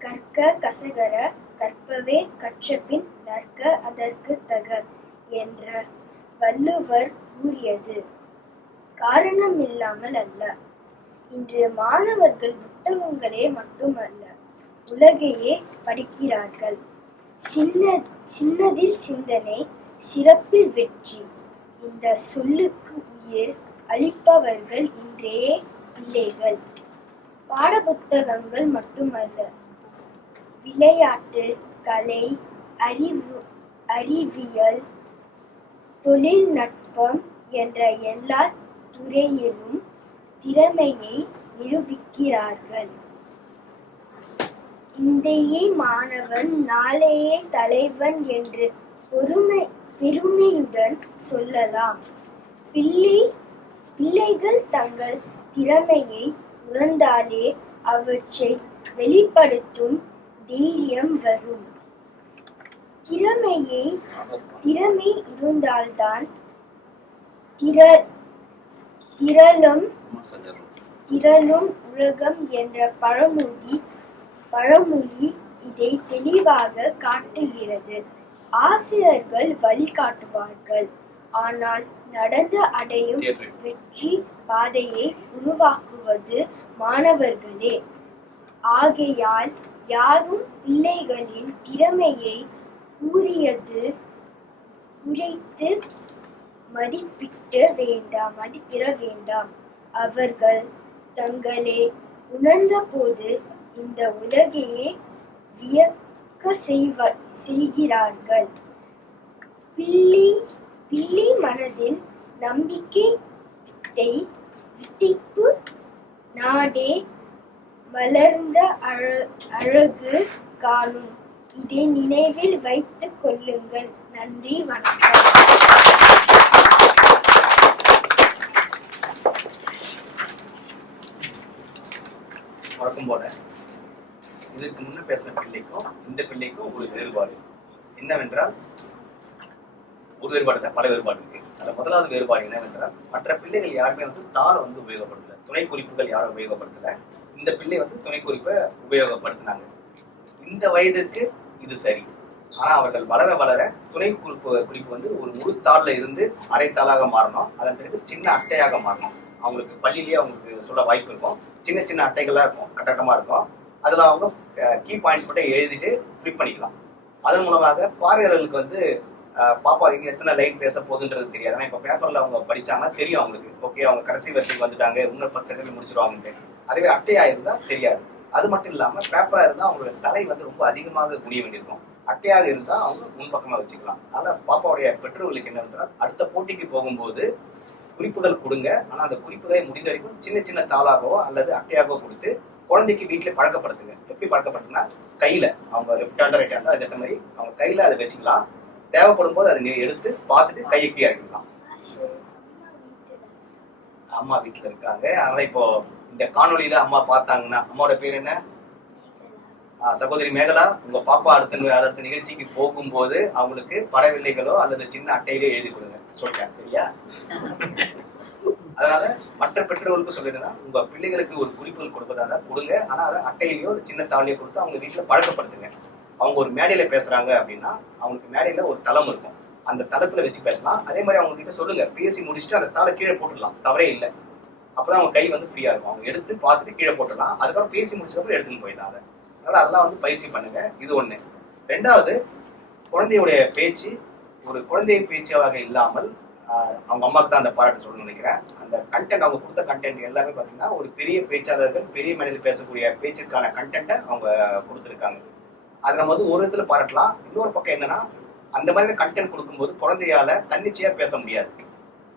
கற்க கசகர கற்பவே கற்றபின் நற்க அதற்கு தக என்ற வள்ளுவர் கூறியது காரணமில்லாமல் அல்ல. இன்று மாணவர்கள் புத்தகங்களே மட்டுமல்ல, உலகையே படிக்கிறார்கள். சின்னதில் சிந்தனை, சிறப்பில் வெற்றி. இந்த சொல்லுக்கு உயிர் அளிப்பவர்கள் இன்றைய பிள்ளைகள். பாடப்புத்தகங்கள் மட்டுமல்ல, விளையாட்டு, கலை, அறிவியல், தொழில்நுட்பம் என்ற எல்லா துறையிலும் திறமையை நிரூபிக்கிறார்கள். இன்றைய மாணவன் நாளைய தலைவன் என்று பெருமையுடன் சொல்லலாம். பிள்ளைகள் தங்கள் திறமையை உணர்ந்தாலே அவற்றை வெளிப்படுத்தும் தைரியம் வரும். திறமை இருந்தால்தான் திரளும் உலகம் என்ற பழமொழி இதை தெளிவாக காட்டுகிறது. ஆசிரியர்கள் வழிகாட்டுவார்கள், ஆனால் நடந்து அடையும் வெற்றி பாதையை உருவாக்குவது மாணவர்களே. ஆகையால் யாரும் பிள்ளைகளின் திறமையை குறைத்து மதிப்பிட வேண்டாம். அவர்கள் தங்களே உணர்ந்த போது இந்த உலகையே வியக்க செய்கிறார்கள். பிள்ளை மனதில் நம்பிக்கை விதைப்பு நாடே மலர்ந்த அழகு காணும். இதை நினைவில் வைத்துக் கொள்ளுங்கள். நன்றி, வணக்கம். வழக்கம் போல இதுக்கு முன்ன பேசின பிள்ளைக்கும் இந்த பிள்ளைக்கும் ஒரு வேறுபாடு என்னவென்றால், ஒரு வேறுபாடு தான், பல வேறுபாடு இருக்கு. அதுல முதலாவது வேறுபாடு என்னவென்றால், மற்ற பிள்ளைகள் யாருமே வந்து தாளை வந்து உபயோகப்படுத்தல, துணை குறிப்புகள் யாரும் உபயோகப்படுத்தல. இந்த பிள்ளை வந்து துணை குறிப்பை உபயோகப்படுத்தினாங்க. இந்த வயதிற்கு இது சரி. ஆனா அவர்கள் வளர வளர துணை குறிப்பு வந்து ஒரு முழு தாள்ல இருந்து அரைத்தாளாக மாறணும். அதன் பிறகு சின்ன அட்டையாக மாறணும். அவங்களுக்கு பள்ளியிலேயே அவங்களுக்கு சொல்ல வாய்ப்பு இருக்கும். சின்ன சின்ன அட்டைகளா இருக்கும், கட்டமா இருக்கும். அதுல அவங்க கீ பாயிண்ட்ஸ் மட்டும் எழுதிட்டு ஃபிளிப் பண்ணிக்கலாம். அதன் மூலமாக பார்வையாளர்களுக்கு வந்து பாப்பா இங்க எத்தனை லைன் பேச போகுதுன்றது தெரியாது. ஆனா இப்ப பேப்பர்ல அவங்க படிச்சாங்கன்னா தெரியும் அவங்களுக்கு. ஓகே, அவங்க கடைசி வரிசைக்கு வந்துட்டாங்க, இன்னும் 10 செகண்ட் முடிச்சிருவாங்கன்ட்டு. அதுவே அட்டையா இருந்தா தெரியாது. அது மட்டும் இல்லாம பேப்பரா இருந்தா அவங்களோட தலை வந்து ரொம்ப அதிகமாக குனிய வேண்டியிருக்கும். அட்டையாக இருந்தா அவங்க முன்பக்கமா வச்சுக்கலாம். அதனால பாப்பாவுடைய பெற்றோர்களுக்கு என்னவென்றால், அடுத்த போட்டிக்கு போகும்போது குறிப்புகள் கொடுங்க. ஆனா அந்த குறிப்புகளை முடிந்த வரைக்கும் சின்ன சின்ன தாளாகவோ அல்லது அட்டையாகவோ கொடுத்து குழந்தைக்கு வீட்டுல பழக்கப்படுத்துங்க. எப்படி பழக்கப்படுத்துனா, கையில அவங்க லெஃப்ட் ஹேண்டா ரைட் ஹேண்டா அதுக்கேற்ற மாதிரி அவங்க கையில அதை வச்சுக்கலாம். தேவைப்படும் போது அதை எடுத்து பார்த்துட்டு கையை கீழே இறக்கிக்கலாம். அம்மா வீட்டுல இருக்காங்க. அதனால இப்போ இந்த காணொலியில அம்மா பார்த்தாங்கன்னா, அம்மாவோட பேர் என்ன? சகோதரி மேகலா, உங்க பாப்பா அடுத்த நிகழ்ச்சிக்கு போகும்போது அவங்களுக்கு படவில்லைகளோ அல்லது சின்ன அட்டையிலோ எழுதி கொடுங்க சொல்லிட்டேன், சரியா? அதனால மற்ற பெற்றோர்களுக்கு சொல்லிடுங்க, உங்க பிள்ளைகளுக்கு ஒரு குறிப்புகள் கொடுப்பதாக கொடுங்க. ஆனா அதை அட்டையிலையோ சின்ன தாளியோ கொடுத்து அவங்க வீட்டுல பழக்கப்படுத்துங்க. அவங்க ஒரு மேடையில பேசுறாங்க அப்படின்னா அவங்களுக்கு மேடையில ஒரு தளம் இருக்கும், அந்த தளத்துல வச்சு பேசலாம். அதே மாதிரி அவங்க கிட்ட சொல்லுங்க, பேசி முடிச்சுட்டு அந்த தாளை கீழே போட்டுடலாம், தவறே இல்லை. அப்பதான் அவங்க கை வந்து ஃப்ரீயா இருக்கும். அவங்க எடுத்து பார்த்துட்டு கீழே போட்டுடலாம். அதுக்கப்புறம் பேசி முடிச்சதுக்கப்புறம் எடுத்துன்னு போயிடலாம். அதை அதனால அதெல்லாம் வந்து பயிற்சி பண்ணுங்க. இது ஒண்ணு. ரெண்டாவது, குழந்தையுடைய பேச்சு ஒரு குழந்தை பேச்சாக இல்லாமல் அவங்க அம்மாவுக்கு தான் அந்த பாராட்டு சொல்லணும்னு நினைக்கிறேன். அந்த கண்டென்ட், அவங்க கொடுத்த கண்டென்ட் எல்லாமே பார்த்தீங்கன்னா ஒரு பெரிய பேச்சாளர்கள், பெரிய மனிதர் பேசக்கூடிய பேச்சுக்கான கண்டென்ட்டை அவங்க கொடுத்துருக்காங்க. அதை நம்ம வந்து ஒரு இடத்துல பாராட்டலாம். இன்னொரு பக்கம் என்னன்னா, அந்த மாதிரி கண்டென்ட் கொடுக்கும்போது குழந்தையால தன்னிச்சையா பேச முடியாது.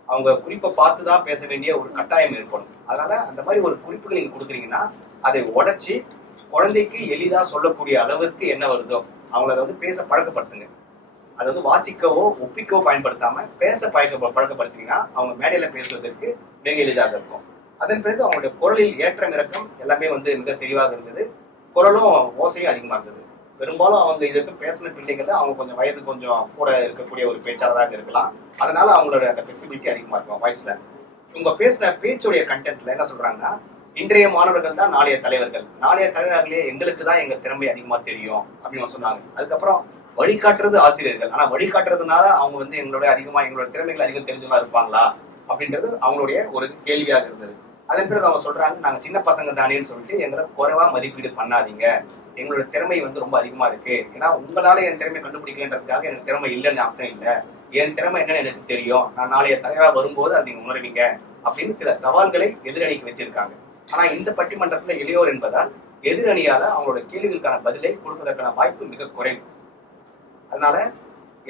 அவங்க குறிப்பை பார்த்து தான் பேச வேண்டிய ஒரு கட்டாயம் ஏற்படும். அதனால அந்த மாதிரி ஒரு குறிப்புகள் நீங்க கொடுக்குறீங்கன்னா அதை உடைச்சி குழந்தைக்கு எளிதா சொல்லக்கூடிய அளவுக்கு என்ன வருதோ அவங்கள அதை வந்து பேச பழக்கப்படுத்துங்க. அதை வந்து வாசிக்கவோ ஒப்பிக்கவோ பயன்படுத்தாம பேச பழக்கப்படுத்தினீங்கன்னா அவங்க மேடையில பேசுவதற்கு மிக எளிதாக இருக்கும். அதன் பிறகு அவங்களுடைய குரலில் ஏற்றம் இறக்கம் எல்லாமே வந்து மிக தெளிவாக இருந்தது. குரலும் ஓசையும் அதிகமா இருந்தது. பெரும்பாலும் அவங்க இதற்கு பேசின பிள்ளைகள் அவங்க கொஞ்சம் வயது கொஞ்சம் கூட இருக்கக்கூடிய ஒரு பேச்சாளராக இருக்கலாம். அதனால அவங்களோட அந்த ஃபிளெக்சிபிலிட்டி அதிகமா இருக்கும் வாய்ஸ்ல. இவங்க பேசின பேச்சுடைய கண்டென்ட்ல என்ன சொல்றாங்கன்னா, இன்றைய மாணவர்கள் தான் நாளைய தலைவர்கள், நாளைய தலைவர்களே எங்களுக்கு தான் எங்க திறமை அதிகமா தெரியும் அப்படின்னு சொன்னாங்க. அதுக்கப்புறம் வழிகாட்டுறது ஆசிரியர்கள், ஆனா வழிகாட்டுறதுனால அவங்க வந்து எங்களோட திறமைகள் அதிகம் தெரிஞ்சவங்களா இருப்பாங்களா அப்படின்றது அவங்களுடைய ஒரு கேள்வியாக இருந்தது. அதன் பிறகு அவங்க சொல்றாங்க, நாங்க சின்ன பசங்க தானேன்னு சொல்லிட்டு எங்களை குறைவா மதிப்பீடு பண்ணாதீங்க, எங்களோட திறமை வந்து ரொம்ப அதிகமா இருக்கு. ஏன்னா உங்களால என் திறமை கண்டுபிடிக்கலன்றதுக்காக எனக்கு திறமை இல்லைன்னு அர்த்தம் இல்லை. என் திறமை என்னன்னு எனக்கு தெரியும், நான் நாளைய தலைவராக வரும்போது அது நீங்க உணர்வீங்க அப்படின்னு சில சவால்களை எதிரணிக்கு வச்சிருக்காங்க. ஆனா இந்த பட்டிமன்றத்துல இளையோர் என்பதால் எதிரணியால அவங்களோட கேள்விகளுக்கான பதிலை கொடுப்பதற்கான வாய்ப்பு மிக குறைவு. அதனால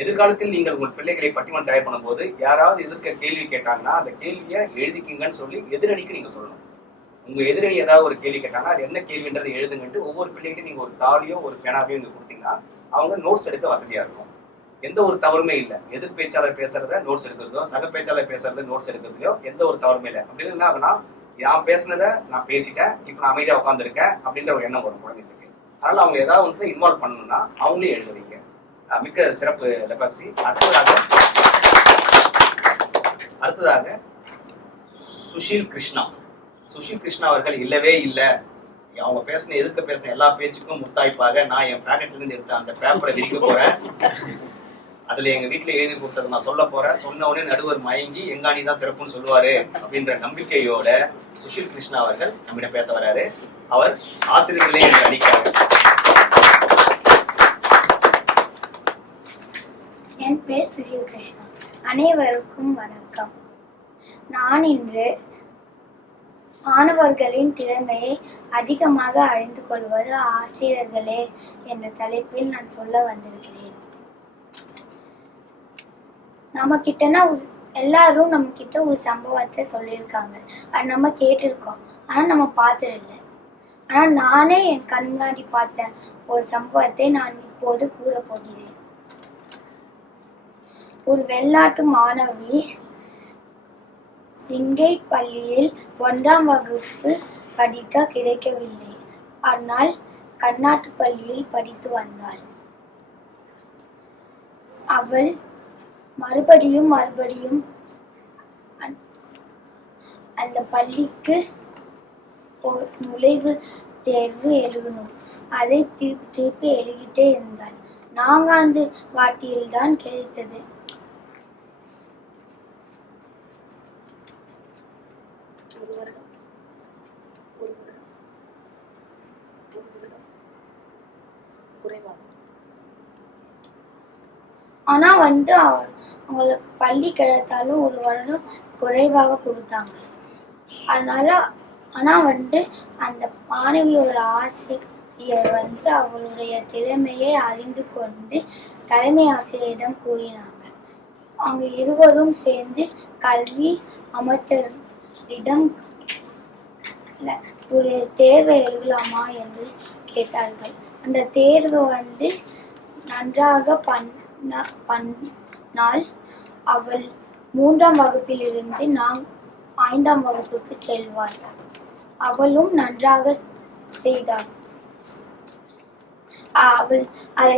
எதிர்காலத்தில் நீங்கள் உங்கள் பிள்ளைகளை பட்டிமன்றம் தயார் பண்ணும்போது யாராவது எதிர்க்க கேள்வி கேட்டாங்கன்னா அந்த கேள்வியை எழுதிக்கிங்கன்னு சொல்லி எதிரணிக்கு நீங்க சொல்லணும். உங்க எதிரணி ஏதாவது ஒரு கேள்வி கேட்டாங்கன்னா அது என்ன கேள்வின்றதை எழுதுங்கன்ட்டு ஒவ்வொரு பிள்ளைகிட்டையும் நீங்க ஒரு தாளியோ ஒரு பேனாவையோ நீங்க கொடுத்தீங்கன்னா அவங்க நோட்ஸ் எடுக்க வசதியா இருக்கும். எந்த ஒரு தவறுமே இல்லை. எதிர் பேச்சாளர் பேசுறத நோட்ஸ் எடுக்கிறதோ, சக பேச்சாளர் பேசுறத நோட்ஸ் எடுக்கிறதுலையோ எந்த ஒரு தவறுமே இல்லை. அப்படின்னு என்ன ஆகுனா, நான் பேசினதை நான் பேசிட்டேன், இப்போ நான் அமைதியா உட்காந்துருக்கேன் அப்படின்ற ஒரு எண்ணம் வரும் குழந்தைங்களுக்கு. அதனால அவங்க ஏதாவது வந்து இன்வால்வ் பண்ணணும்னா அவங்களே எழுதுவீங்க. மிக்க சிறப்பு லெபாக்சி. அடுத்ததாக சுஷீல் கிருஷ்ணா அவர்கள் இல்லவே இல்லை, அவங்க எதிர்க்க பேசின எல்லா பேச்சுக்கும் முத்தாய்ப்பாக நான் என் பேக்கெட்ல இருந்து எடுத்த அந்த பேப்பரை விரிக்க போறேன், அதுல எங்க வீட்டுல எழுதி கொடுத்தது நான் சொல்ல போறேன், சொன்ன உடனே நடுவர் மயங்கி எங்காணி தான் சிறப்புன்னு சொல்லுவாரு அப்படின்ற நம்பிக்கையோட சுஷீல் கிருஷ்ணா அவர்கள் நம்மிடம் பேச வராரு. அவர் ஆசிரியர்களே என்று அடிக்கிறார். என் பேர் சுஷீல் கிருஷ்ணா. அனைவருக்கும் வணக்கம். நான் இன்று மாணவர்களின் திறமையை அதிகமாக அறிந்து கொள்வது ஆசிரியர்களே என்ற தலைப்பில் நான் சொல்ல வந்திருக்கிறேன். எல்லாரும் நம்ம கிட்ட ஒரு சம்பவத்தை சொல்லியிருக்காங்க, அது நம்ம கேட்டிருக்கோம், ஆனா நம்ம பார்த்ததில்லை. ஆனா நானே என் கண்ணாடி பார்த்த ஒரு சம்பவத்தை நான் இப்போது கூற போகிறேன். ஒரு வெளிநாட்டு மாணவி சிங்கை பள்ளியில் 1ஆம் வகுப்பு படிக்க கிடைக்கவில்லை. ஆனால் கர்நாட்டு பள்ளியில் படித்து வந்தாள். அவள் மறுபடியும் அந்த பள்ளிக்கு நுழைவு தேர்வு எழுதணும். அதை திருப்பி எழுதிட்டே இருந்தாள். 4ஆவது வாட்டியில் தான் கிடைத்தது. ஆனா அவங்களுக்கு பள்ளி கிடைத்தாலும் 1 வருடம் குறைவாக கொடுத்தாங்க. ஆனா அந்த மாணவியோட ஆசிரியர் அவளுடைய திறமையை அறிந்து கொண்டு தலைமை ஆசிரியரிடம் கூறினாங்க. அவங்க இருவரும் சேர்ந்து கல்வி அமைச்சரிடம் ஒரு தேர்வை எழுதலாமா என்று கேட்டார்கள். அந்த தேர்வு நன்றாக பண்ணால் அவள் 3ஆம் வகுப்பிலிருந்து 5ஆம் வகுப்புக்கு செல்வாள். அவளும் நன்றாக செய்தாள். அவள் அதை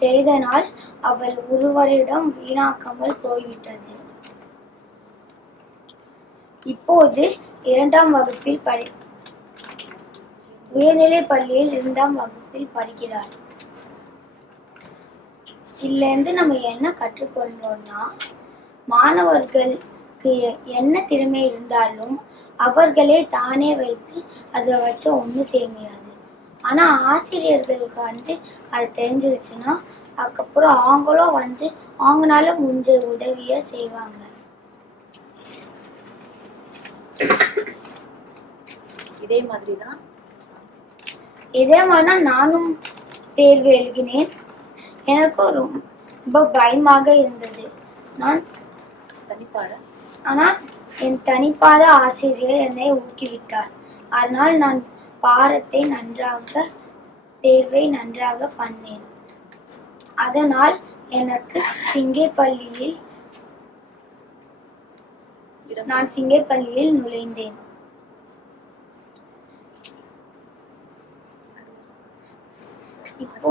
செய்தனால் அவள் ஒருவரிடம் வீணாக்காமல் போய்விட்டது. இப்போது உயர்நிலைப் பள்ளியில் 2ஆம் வகுப்பில் படிக்கிறாள். இதுல இருந்து நம்ம என்ன கற்றுக்கொண்டோம்னா, மாணவர்களுக்கு என்ன திறமை இருந்தாலும் அவர்களே தானே வைத்து அதை வச்சு ஒன்றும் செய்ய முடியாது. ஆனா ஆசிரியர்களுக்கு அது தெரிஞ்சிருச்சுன்னா அதுக்கப்புறம் அவங்களும் அவங்களால முடிஞ்ச உதவிய செய்வாங்க. இதே மாதிரிதான் நானும் தேர்வு எழுதினேன். எனக்கு ரொம்ப பயமாக இருந்தது. ஆனால் என் தனிப்பாத ஆசிரியர் என்னை ஊக்குவித்தார். அதனால் நான் தேர்வை நன்றாக பண்ணேன். அதனால் எனக்கு சிங்கர் பள்ளியில் நுழைந்தேன். இப்போ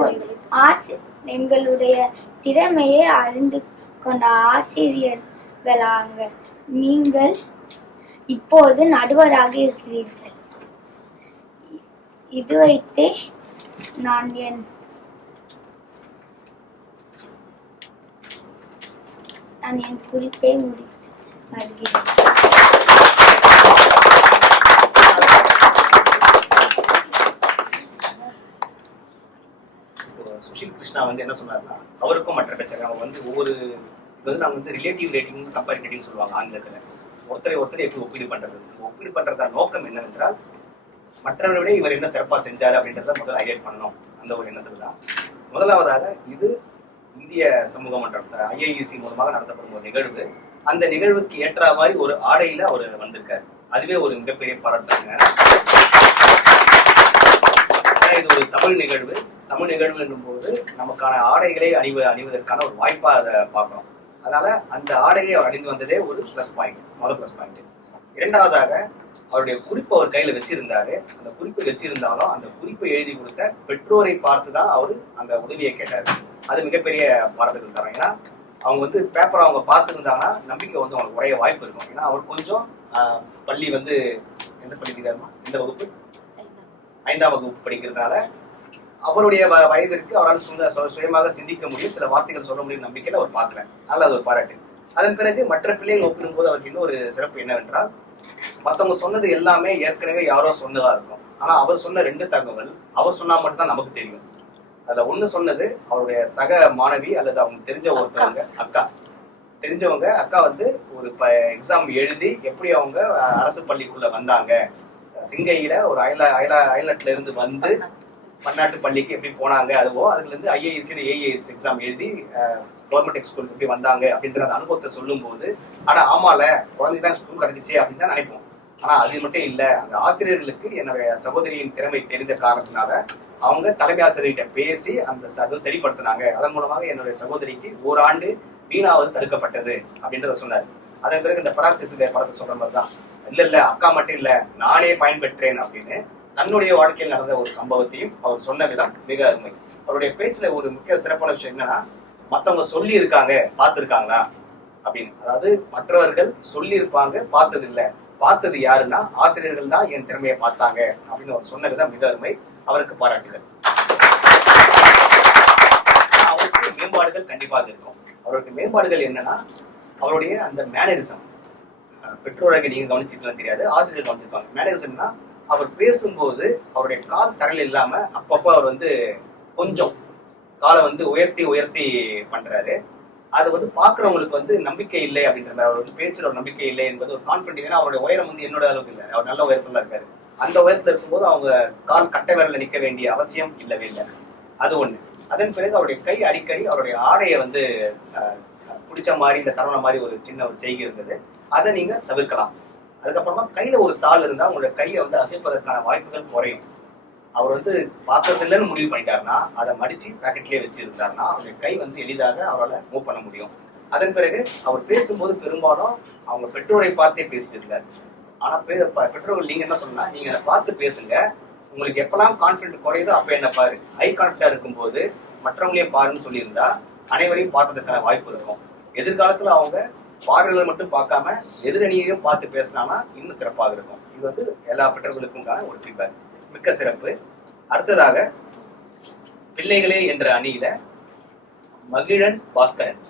எங்களுடைய திறமையை அறிந்து கொண்ட ஆசிரியர்களாக நீங்கள் இப்போது நடுவராக இருக்கிறீர்கள். இது வைத்தே நான் என் குறிப்பை முடித்து வருகிறேன். சுஷில் கிருஷ்ணா என்ன சொன்னார்னா, அவருக்கும் மற்ற பிரச்சனை ஒவ்வொரு நாங்கள் ரிலேட்டிவ் ரேட்டிங் கம்பேரிட்டிவ் ரேட்டிங் சொல்லுவாங்க ஆங்கிலத்துல. ஒருத்தரை எப்படி ஒப்பீடு பண்றது, ஒப்பீடு பண்றதுக்கான நோக்கம் என்னவென்றால் மற்றவரை விட இவர் என்ன சிறப்பா செஞ்சாரு அப்படின்றத முதல்ல ஹைலைட் பண்ணணும். அந்த ஒரு எண்ணத்துல தான் முதலாவதாக இது இந்திய சமூக மன்றம் IIEC மூலமாக நடத்தப்படும் ஒரு நிகழ்வு. அந்த நிகழ்வுக்கு ஏற்ற மாதிரி ஒரு ஆடையில அவர் வந்திருக்காரு. அதுவே ஒரு மிகப்பெரிய பாராட்டாங்க. இது ஒரு தமிழ் நிகழ்வு என்னும் போது நமக்கான ஆடைகளை அணிவதற்கான ஒரு வாய்ப்பா அதை பார்க்கணும். அதனால அந்த ஆடையை அவர் அணிந்து வந்ததே ஒரு ப்ளஸ் பாயிண்ட், முதல் ப்ளஸ் பாயிண்ட். இரண்டாவதாக அவருடைய குறிப்பு அவர் கையில வச்சிருந்தாரு. அந்த குறிப்பு வச்சிருந்தாலும் அந்த குறிப்பை எழுதி கொடுத்த பெற்றோரை பார்த்துதான் அவரு அந்த உதவியை கேட்டாரு. அது மிகப்பெரிய பாராட்டுகள் தரோம். ஏன்னா அவங்க பேப்பரை அவங்க பார்த்துருந்தாங்கன்னா நம்பிக்கை அவங்களுக்கு உடைய வாய்ப்பு இருக்கும். ஏன்னா அவர் கொஞ்சம் பள்ளி எந்த பள்ளிக்கிறாருமா, இந்த வகுப்பு 5ஆம் வகுப்பு படிக்கிறதுனால அவருடைய வயதிற்கு அவரால் சுயமாக சிந்திக்க முடியும், சில வார்த்தைகள் சொல்ல முடியும் நம்பிக்கையில அவர் பார்க்கல. அதனால அது ஒரு பாராட்டு. அதன் பிறகு மற்ற பிள்ளைகள் ஒப்பிடும் போது அவருக்கு இன்னொரு சிறப்பு என்னவென்றால், மற்றவங்க சொன்னது எல்லாமே ஏற்கனவே யாரோ சொன்னதா இருக்கும். ஆனா அவர் சொன்ன 2 தகவல் அவர் சொன்னா மட்டும் தான் நமக்கு தெரியும். அதுல ஒண்ணு சொன்னது அவருடைய சக மாணவி அல்லது அவங்க தெரிஞ்ச ஒருத்தவங்க அக்கா ஒரு எக்ஸாம் எழுதி எப்படி அவங்க அரசு பள்ளிக்குள்ள வந்தாங்க, சிங்கையில ஒரு அயல்நாட்டுல இருந்து பன்னாட்டு பள்ளிக்கு எப்படி போனாங்க, அதுல இருந்து IIEC AIS எக்ஸாம் எழுதி கவர்மெண்ட் ஸ்கூலுக்கு எப்படி வந்தாங்க அப்படின்ற அந்த அனுபவத்தை சொல்லும் போது, ஆனா ஆமால குழந்தைதான் ஸ்கூல் கிடைச்சிச்சு அப்படின்னு தான் நினைப்போம். ஆனா அது மட்டும் இல்ல, அந்த ஆசிரியர்களுக்கு என்னுடைய சகோதரியின் திறமை தெரிஞ்ச காரணத்தினால அவங்க தலைமை ஆசிரியர்கிட்ட பேசி அதை சரிப்படுத்தினாங்க. அதன் மூலமாக என்னுடைய சகோதரிக்கு 1 ஆண்டு வீணாவது தடுக்கப்பட்டது அப்படின்றத சொன்னாரு. அதன் பிறகு இந்த பராக்சிஸ் படத்தை சொல்ற மாதிரிதான், இல்ல அக்கா மட்டும் இல்ல நானே பயன்பெற்றேன் அப்படின்னு தன்னுடைய வாழ்க்கையில் நடந்த ஒரு சம்பவத்தையும் அவர் சொன்ன விதம் மிக அருமை. அவருடைய பேச்சுல ஒரு முக்கிய சிறப்பான விஷயம் என்னன்னா, மத்தவங்க சொல்லி இருக்காங்க பார்த்திருக்காங்களா அப்படின்னு. அதாவது மற்றவர்கள் சொல்லி இருப்பாங்க, பார்த்தது இல்ல, பார்த்தது யாருன்னா ஆசிரியர்கள் தான் என் திறமையை பார்த்தாங்க அப்படின்னு அவர் சொன்ன விதம் மிக அருமை. அவருக்கு பாராட்டுகள். அவருக்கு மேம்பாடுகள் கண்டிப்பாக இருக்கும். அவருக்கு மேம்பாடுகள் என்னன்னா, அவருடைய அந்த மேனரிசம். பெற்றோரை நீங்க கவனிச்சிருக்கலாம் தெரியாது, ஆசிரியர் கவனிச்சிருப்பாங்க. மேனரிசம்னா அவர் பேசும்போது அவருடைய கால் தரையில் இல்லாம அப்பப்ப அவர் கொஞ்சம் காலை உயர்த்தி பண்றாரு. அது பாக்குறவங்களுக்கு நம்பிக்கை இல்லை அப்படின்ற மாதிரி, அவர் பேச்சுல ஒரு நம்பிக்கை இல்லை என்பது ஒரு கான்பிடன்ட். ஏன்னா அவருடைய உயரம் என்னோட அளவுக்கு இல்லை, அவர் நல்ல உயரத்துல இருக்காரு. அந்த உயரத்துல இருக்கும்போது அவங்க கால் கட்டை விரல்ல நிக்க வேண்டிய அவசியம் இல்லவே இல்லை. அது ஒண்ணு. அதன் பிறகு அவருடைய கை அடிக்கடி அவருடைய ஆடையை பிடிச்ச மாதிரி, இந்த தருண மாதிரி ஒரு சின்ன ஒரு செய்கை இருந்தது. அதை நீங்க தவிர்க்கலாம். அதுக்கப்புறமா கையில ஒரு தாள் இருந்தா உங்களுடைய கையை அசைப்பதற்கான வாய்ப்புகள் குறையும். அவர் பார்த்தது இல்லைன்னு முடிவு பண்ணிட்டாருன்னா அதை மடிச்சு பாக்கெட்லயே வச்சிருந்தாருன்னா அவருடைய கை எளிதாக அவரால் மூவ் பண்ண முடியும். அதன் பிறகு அவர் பேசும்போது பெரும்பாலும் அவங்க பெற்றோரை பார்த்தே பேசிட்டு இருந்தார். ஆனா பெற்றோர்கள் நீங்க என்ன சொன்னா, நீங்க என்னை பார்த்து பேசுங்க, உங்களுக்கு எப்பெல்லாம் கான்ஃபிடென்ட் குறையுதோ அப்ப என்ன பாரு. ஹை கான்ஃபிடென்டா இருக்கும்போது மற்றவங்களையும் பாருன்னு சொல்லியிருந்தா அனைவரையும் பார்ப்பதற்கான வாய்ப்பு இருக்கும். எதிர்காலத்துல அவங்க பார்வைகளை மட்டும் பார்க்காம எதிரணியையும் பார்த்து பேசினானா இன்னும் சிறப்பாக இருக்கும். இது வந்து எல்லா பெற்றோர்களுக்கும் ஒரு ஃபீட்பேக். மிக்க சிறப்பு. அடுத்ததாக பிள்ளைகளே என்ற அணியில மகிழன் பாஸ்கரன்.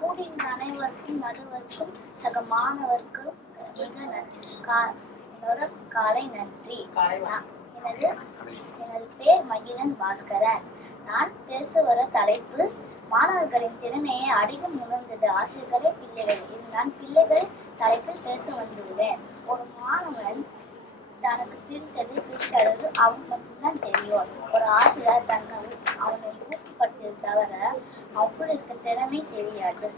கூடிய அனைவருக்கும் நடுவருக்கும் சக மாணவருக்கும் மிக நன்றி. என்னோட காலை நன்றி. எனது பேர் மகிழன் பாஸ்கரன். நான் பேச வர தலைப்பு மாணவர்களின் திறமையை அதிகம் உணர்ந்தது ஆசிரியர்களே பிள்ளைகள். இது நான் பிள்ளைகள் தலைப்பில் பேச வந்துள்ளேன். ஒரு மாணவன் தனக்கு பிடித்தது அவன் மட்டும்தான் தெரியும். ஒரு ஆசிரியர் அவனை ஊக்கப்படுத்தியது தவிர அவனுக்குள் இருக்க திறமை தெரியாது.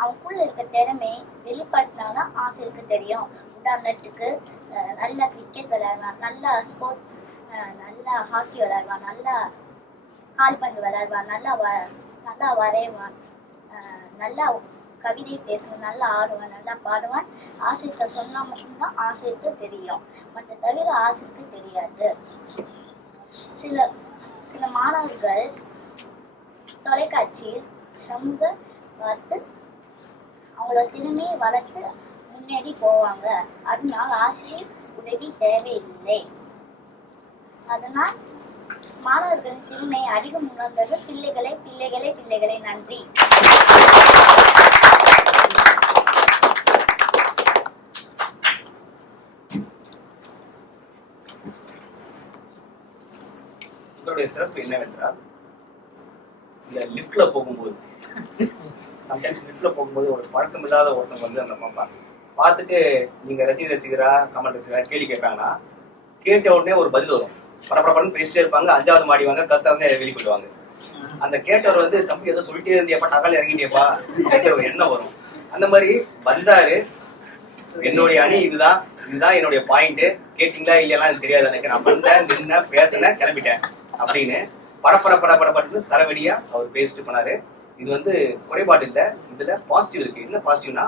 அவனுக்குள்ள இருக்க திறமை வெளிப்படுத்தினா ஆசிரியருக்கு தெரியும். உதாரணத்துக்கு நல்லா கிரிக்கெட் விளையாடுவான், நல்லா ஸ்போர்ட்ஸ், நல்லா ஹாக்கி விளையாடுவான், நல்லா கால்பந்து விளையாடுவான், நல்லா வரைவான், நல்லா கவிதை பேசுவான், நல்லா ஆடுவான், நல்லா பாடுவான். ஆசிரியர்கிட்ட சொன்னா மட்டும்தான் ஆசிரியருக்கு தெரியும், மற்ற தவிர ஆசிரியருக்கு தெரியாது. சில மாணவர்கள் தொலைக்காட்சியில் சமூக பார்த்து அவங்களோட திறமையை வளர்த்து முன்னேறி போவாங்க. அதனால் ஆசிரியர் உதவி தேவையில்லை. அதனால் மாணவர்களின் திறமை அதிகம் உணர்ந்தது பிள்ளைகளே பிள்ளைகளே பிள்ளைகளே. நன்றி. உங்களுடைய சிறப்பு என்னவென்றால் இந்த லிஃப்ட்ல போகும்போது சம்டைம்ஸ் லிஃப்ட்ல போகும்போது ஒரு பழக்கம் இல்லாத ஒருத்தவங்க வந்து அந்த பார்ப்பாங்க. பார்த்துட்டு நீங்க ரஜினி ரசிகரா கமல் ரசிகரா கேள்வி கேட்கறாங்கன்னா கேட்ட உடனே ஒரு பதில் வரும். படப்படப்படன்னு பேசிட்டே இருப்பாங்க. 5வது மாடி வாங்க கருத்தா வந்து வெளிப்படுவாங்க. அந்த கேட்டவர் வந்து தம்பி ஏதோ சொல்லிட்டே இருந்தியப்பா, டகால் இறங்கிட்டியப்பா அப்படின்ற ஒரு எண்ணம் வரும். அந்த மாதிரி வந்தாரு. என்னுடைய அணி இதுதான் என்னுடைய பாயிண்ட், கேட்டீங்களா இல்லையெல்லாம் எனக்கு தெரியாது, எனக்கு நான் வந்தேன், நின்ன, பேசினேன், கிளம்பிட்டேன் அப்படின்னு படப்படன்னு சரவெடியா அவர் பேசிட்டு போனாரு. இது வந்து குறைபாடு இல்லை, இதுல பாசிட்டிவ் இருக்கு. என்ன பாசிட்டிவ்னா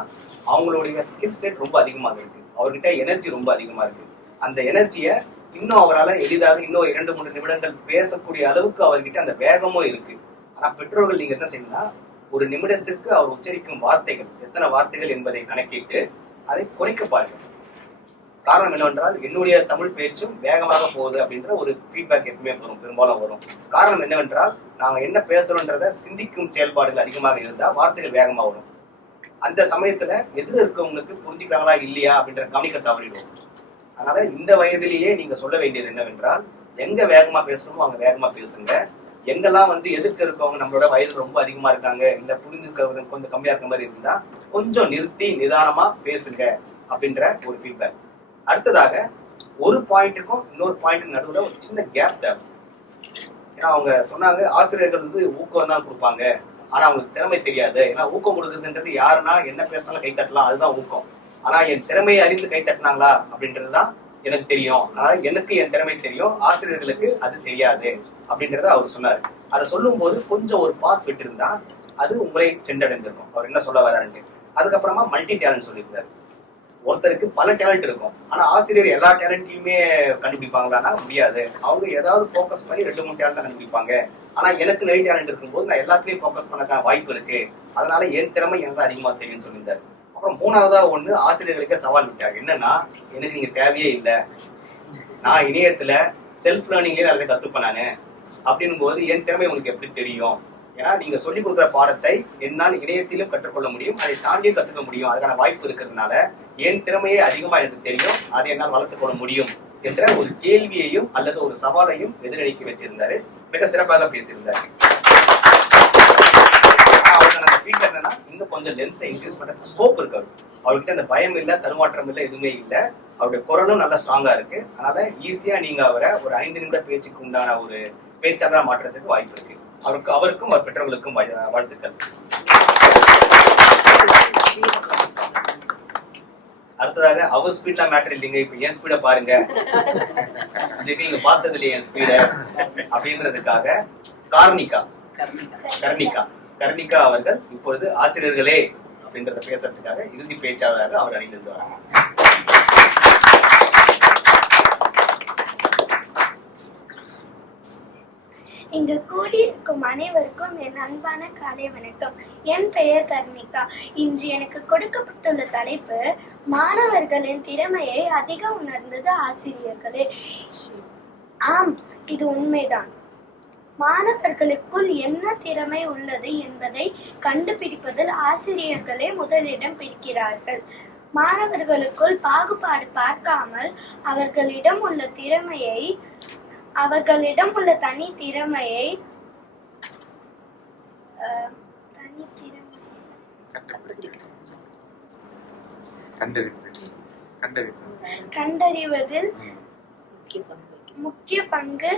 அவங்களுடைய ஸ்கில் செட் ரொம்ப அதிகமாக இருக்கு, அவர்கிட்ட எனர்ஜி ரொம்ப அதிகமா இருக்கு. அந்த எனர்ஜியை இன்னும் அவரால் எளிதாக இன்னும் 2-3 நிமிடங்கள் பேசக்கூடிய அளவுக்கு அவர்கிட்ட அந்த வேகமும் இருக்கு. ஆனா பெற்றோர்கள் நீங்க என்ன செய்யணும்னா ஒரு நிமிடத்திற்கு அவர் உச்சரிக்கும் வார்த்தைகள் எத்தனை வார்த்தைகள் என்பதை கணக்கிட்டு அதை குறைக்க பாருங்க. காரணம் என்னவென்றால் என்னுடைய தமிழ் பேச்சும் வேகமாக போகுது அப்படின்ற ஒரு ஃபீட்பேக் எப்பவுமே வரும், பெரும்பாலும் வரும். காரணம் என்னவென்றால் நாங்க என்ன பேசுறோன்றத சிந்திக்கும் செயல்பாடுகள் அதிகமாக இருந்தா வார்த்தைகள் வேகமாக வரும். அந்த சமயத்துல எதிர இருக்கவங்களுக்கு புரிஞ்சுக்கிறாங்களா இல்லையா அப்படின்ற கவனிக்க தவறிடுவோம். அதனால இந்த வயதிலேயே நீங்க சொல்ல வேண்டியது என்னவென்றால் எங்க வேகமா பேசணுமோ அங்க வேகமா பேசுங்க. எங்கெல்லாம் வந்து எதிர்க்க இருக்கவங்க நம்மளோட வயது ரொம்ப அதிகமா இருக்காங்க, இல்ல புரிஞ்சுக்கிறது கொஞ்சம் கம்மியா இருக்க மாதிரி இருந்தா கொஞ்சம் நிறுத்தி நிதானமா பேசுங்க அப்படின்ற ஒரு ஃபீட்பேக். அடுத்ததாக ஒரு பாயிண்ட்டுக்கும் இன்னொரு பாயிண்ட் நடுவில் ஒரு சின்ன கேப் தேவை. ஏன்னா அவங்க சொன்னாங்க ஆசிரியர்கள் வந்து ஊக்கம் தான் கொடுப்பாங்க, ஆனா அவங்களுக்கு திறமை தெரியாது. ஏன்னா ஊக்கம் கொடுக்குறதுன்றது யாருன்னா என்ன பேசினாலும் கை தட்டலாம், அதுதான் ஊக்கம். ஆனா என் திறமையை அறிந்து கை தட்டினாங்களா அப்படின்றதுதான் எனக்கு தெரியும். அதனால எனக்கு என் திறமை தெரியும், ஆசிரியர்களுக்கு அது தெரியாது அப்படின்றத அவர் சொன்னாரு. அதை சொல்லும் போது கொஞ்சம் ஒரு பாஸ் விட்டு அது உங்களை சென்றடைஞ்சிருக்கும் அவர் என்ன சொல்ல வர்றாருன்ட்டு. அதுக்கப்புறமா மல்டி டேலண்ட் சொல்லியிருந்தாரு. ஒருத்தருக்கு பல டேலண்ட் இருக்கும், ஆனா ஆசிரியர் எல்லா டேலண்ட்டையுமே கண்டுபிடிப்பாங்களான்னா முடியாது. அவங்க ஏதாவது ஃபோக்கஸ் பண்ணி 2-3 டேலண்ட் தான் கண்டுபிடிப்பாங்க. ஆனா எனக்கு நிறைய டேலண்ட் இருக்கும்போது நான் எல்லாத்துலயும் ஃபோக்கஸ் பண்ண வாய்ப்பு இருக்கு, அதனால என் திறமை எனக்கு அதிகமா தெரியும்னு சொல்லியிருந்தாரு. அப்புறம் 3வதா ஒண்ணு ஆசிரியர்களுக்கே சவால் விட்டாங்க. என்னன்னா எனக்கு நீங்க தேவையே இல்லை, நான் இணையத்துல செல்ஃப் லேர்னிங்லேயே அதை கத்துப்பேன் நானு அப்படின்னும் போது என் திறமை உங்களுக்கு எப்படி தெரியும்? ஏன்னா நீங்க சொல்லிக் கொடுக்குற பாடத்தை என்னால் இணையத்திலும் கற்றுக்கொள்ள முடியும், அதை தாண்டியும் கத்துக்க முடியும், அதுக்கான வாய்ப்பு இருக்கிறதுனால என் திறமையே அதிகமா எனக்கு தெரியும், அதை என்னால் வளர்த்துக் கொள்ள முடியும் என்ற ஒரு கேள்வியையும் அல்லது ஒரு சவாலையும் எதிரணிக்கு வச்சிருந்தாரு. மிக சிறப்பாக பேசியிருந்தாரு. என்னன்னா இன்னும் கொஞ்சம் லென்த்தை இன்க்ரீஸ் பண்ற ஸ்கோப் இருக்கு. அவர்கிட்ட அந்த பயம் இல்லை, தருமாற்றம் இல்லை, எதுவுமே இல்லை. அவருடைய குரலும் நல்லா ஸ்ட்ராங்கா இருக்கு. அதனால ஈஸியா நீங்க அவரை ஒரு 5 நிமிட பேச்சுக்கு உண்டான ஒரு பேச்சாளராக மாற்றுறதுக்கு வாய்ப்பு இருக்கு. அவருக்கும் அவர் பெற்றவர்களுக்கும் வாழ்த்துக்கள். அடுத்ததாக அவர் ஸ்பீட்ல மேட்டர் இல்லைங்க, இப்ப என் ஸ்பீட பாருங்க, இதுக்கு நீங்க பார்த்தது இல்லையா என் ஸ்பீட அப்படின்றதுக்காக கர்ணிகா கர்ணிகா அவர்கள் இப்பொழுது ஆசிரியர்களே அப்படின்றத பேசுறதுக்காக இறுதி பேச்சாளராக அவர் அணிந்திருந்து வராங்க. இங்கு கூடியிருக்கும் அனைவருக்கும் என் அன்பான காலை வணக்கம். என் பெயர் கர்ணிகா. இன்று எனக்கு கொடுக்கப்பட்டுள்ள தலைப்பு மாணவர்களின் திறமையை அதிகம் உணர்ந்தது ஆசிரியர்களே. ஆம், இது உண்மைதான். மாணவர்களுக்குள் என்ன திறமை உள்ளது என்பதை கண்டுபிடிப்பதில் ஆசிரியர்களே முதலிடம் பிடிக்கிறார்கள். மாணவர்களுக்குள் பாகுபாடு பார்க்காமல் அவர்களிடம் உள்ள தனி திறமையை கண்டறிவதில் முக்கிய பங்கு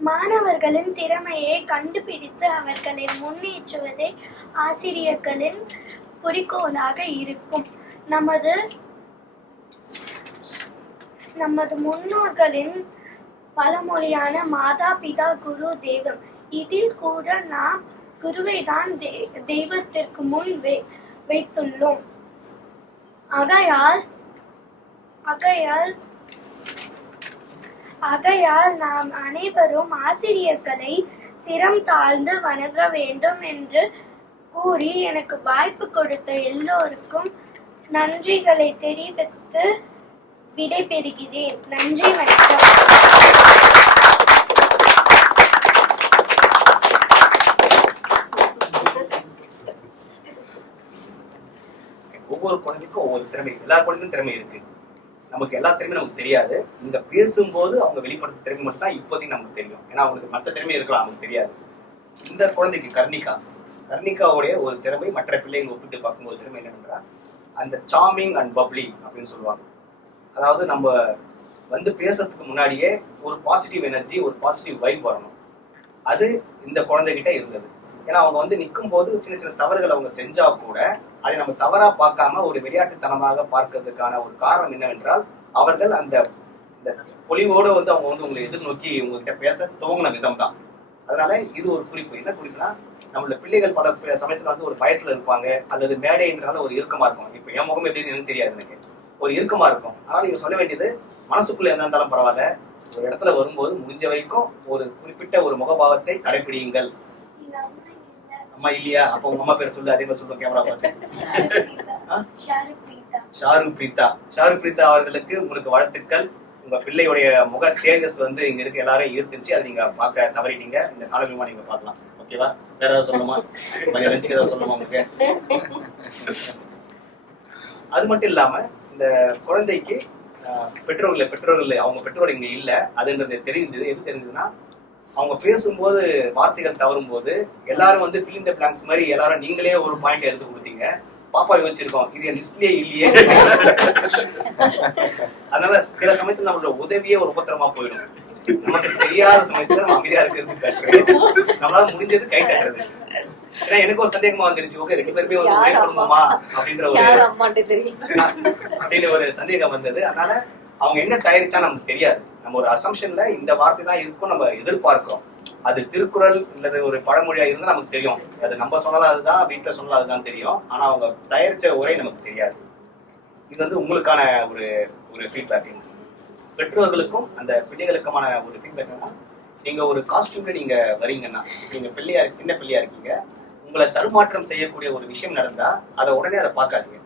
மாணவர்களின் திறமையை கண்டுபிடித்து அவர்களை முன்னேற்றுவதே ஆசிரியர்களின் குறிக்கோளாக இருக்கும். நமது முன்னோர்களின் பழமொழியான மாதா பிதா குரு தெய்வம், இதில் கூட நாம் குருவை தான் தெய்வத்திற்கு முன் வைத்துள்ளோம். ஆகையால் நாம் அனைவரும் ஆசிரியர்களை சிரம் தாழ்ந்து வணங்க வேண்டும் என்று கூறி எனக்கு வாய்ப்பு கொடுத்த எல்லோருக்கும் நன்றிகளை தெரிவித்து விடைபெறுகிறேன். நன்றி, வணக்கம். ஒவ்வொரு குழந்தைக்கும் ஒவ்வொரு திறமை, எல்லா குழந்தைக்கும் திறமை இருக்கு. நமக்கு எல்லா திறமையும் நமக்கு தெரியாது. இங்க பேசும்போது அவங்க வெளிப்படுத்த திறமை மட்டும் தான் இப்போதைக்கு நமக்கு தெரியும். ஏன்னா அவங்களுக்கு மற்ற திறமை இருக்கலாம், நமக்கு தெரியாது. இந்த குழந்தைக்கு கர்ணிகாவுடைய ஒரு திறமை மற்ற பிள்ளைங்க ஒப்பிட்டு பார்க்கும்போது திறமை என்னன்னா அந்த சார்மிங் அண்ட் பப்ளி அப்படின்னு சொல்லுவாங்க. அதாவது நம்ம வந்து பேசுறதுக்கு முன்னாடியே ஒரு பாசிட்டிவ் எனர்ஜி, ஒரு பாசிட்டிவ் வைப் வரணும். அது இந்த குழந்தைகிட்ட இருந்தது. ஏன்னா அவங்க வந்து நிற்கும் போது சின்ன சின்ன தவறுகள் அவங்க செஞ்சா கூட அதை நம்ம தவறா பார்க்காம ஒரு விளையாட்டுத்தனமாக பார்க்கறதுக்கான ஒரு காரணம் என்னவென்றால் அவர்கள் அந்த பொலிவோடு வந்து அவங்க வந்து உங்களை எதிர்நோக்கி உங்ககிட்ட பேச துவங்கின விதம் தான். அதனால இது ஒரு குறிப்பு. என்ன குறிப்புனா, நம்மளோட பிள்ளைகள் பல சமயத்துல வந்து ஒரு பயத்துல இருப்பாங்க, அல்லது மேடைன்றனால ஒரு இறுக்கமா இருக்கும். இப்ப என் முகம் எப்படின்னு எனக்கு தெரியாது, எனக்கு ஒரு இறுக்கமா இருக்கும். ஆனால் நீங்க சொல்ல வேண்டியது மனசுக்குள்ள என்ன இருந்தாலும் பரவாயில்ல, ஒரு இடத்துல வரும்போது முடிஞ்ச வரைக்கும் ஒரு குறிப்பிட்ட ஒரு முகபாவத்தை கடைபிடியுங்கள். அம்மா இல்லையா? அப்ப உங்க அம்மா பேர் சொல்லு, அதே மாதிரி சொல்லுங்க கேமரா பார்த்து. ஷாருக் பிரீதா அவர்களுக்கு உங்களுக்கு வாழ்த்துக்கள். உங்க பிள்ளையுடைய முக தேஜஸ் வந்து இங்க இருக்க எல்லாரும் ஈர்த்துச்சு. அதை நீங்க பார்க்க தவறிட்டீங்க. இந்த காணொலிமா நீங்க பார்க்கலாம். ஓகேவா? வேற ஏதாவது சொல்லணுமா? கொஞ்சம் நினைச்சு ஏதாவது சொல்லணுமா உங்களுக்கு? அது மட்டும் இல்லாம இந்த குழந்தைக்கு பெற்றோர்கள் அவங்க பெற்றோர் இங்க இல்ல அதுன்றது தெரிஞ்சது. எப்படி தெரிஞ்சதுன்னா, அவங்க பேசும்போது வார்த்தைகள் தவறும் போது எல்லாரும் வந்து ஃபில் இன் தி பிளாங்க்ஸ் மாதிரி எல்லாரும் நீங்களே ஒரு பாயிண்ட் எடுத்து கொடுத்தீங்க. பாப்பா யோசிச்சிருக்கோம், இது என் லிஸ்ட்லயே இல்லையே. அதனால சில சமயத்துல நம்மளோட உதவியே ஒரு உபத்திரமா போயிடும். நமக்கு தெரியாத சமயத்துல நம்ம அமைதியா இருக்கிறது கற்றுறது, நம்மளால முடிஞ்சது கை கட்டுறது. ஏன்னா எனக்கு ஒரு சந்தேகமா வந்துருச்சு, ஓகே 2 பேருமே வந்து ஒரே குடும்பமா அப்படின்ற ஒரு சந்தேகம் வந்தது. அதனால அவங்க என்ன தயாரிச்சா நமக்கு தெரியாது. நம்ம ஒரு அசம்ஷன்ல இந்த வார்த்தை தான் இருக்கும் நம்ம எதிர்பார்க்கிறோம். அது திருக்குறள் இல்லது ஒரு பழமொழியா இருந்தா நமக்கு தெரியும். அது நம்ம சொன்னாலும் அதுதான், வீட்டுல சொன்னாலும் அதுதான் தெரியும். ஆனா அவங்க தயாரிச்ச உரை நமக்கு தெரியாது. இது வந்து உங்களுக்கான ஒரு ஃபீட்பேக். பெற்றோர்களுக்கும் அந்த பிள்ளைகளுக்குமான ஒரு ஃபீட்பேக்னா, நீங்க ஒரு காஸ்டியூம்ல நீங்க வரீங்கன்னா, நீங்க சின்ன பிள்ளையா இருக்கீங்க, உங்களை தருமாற்றம் செய்யக்கூடிய ஒரு விஷயம் நடந்தா அதை உடனே அதை பார்க்காதீங்க.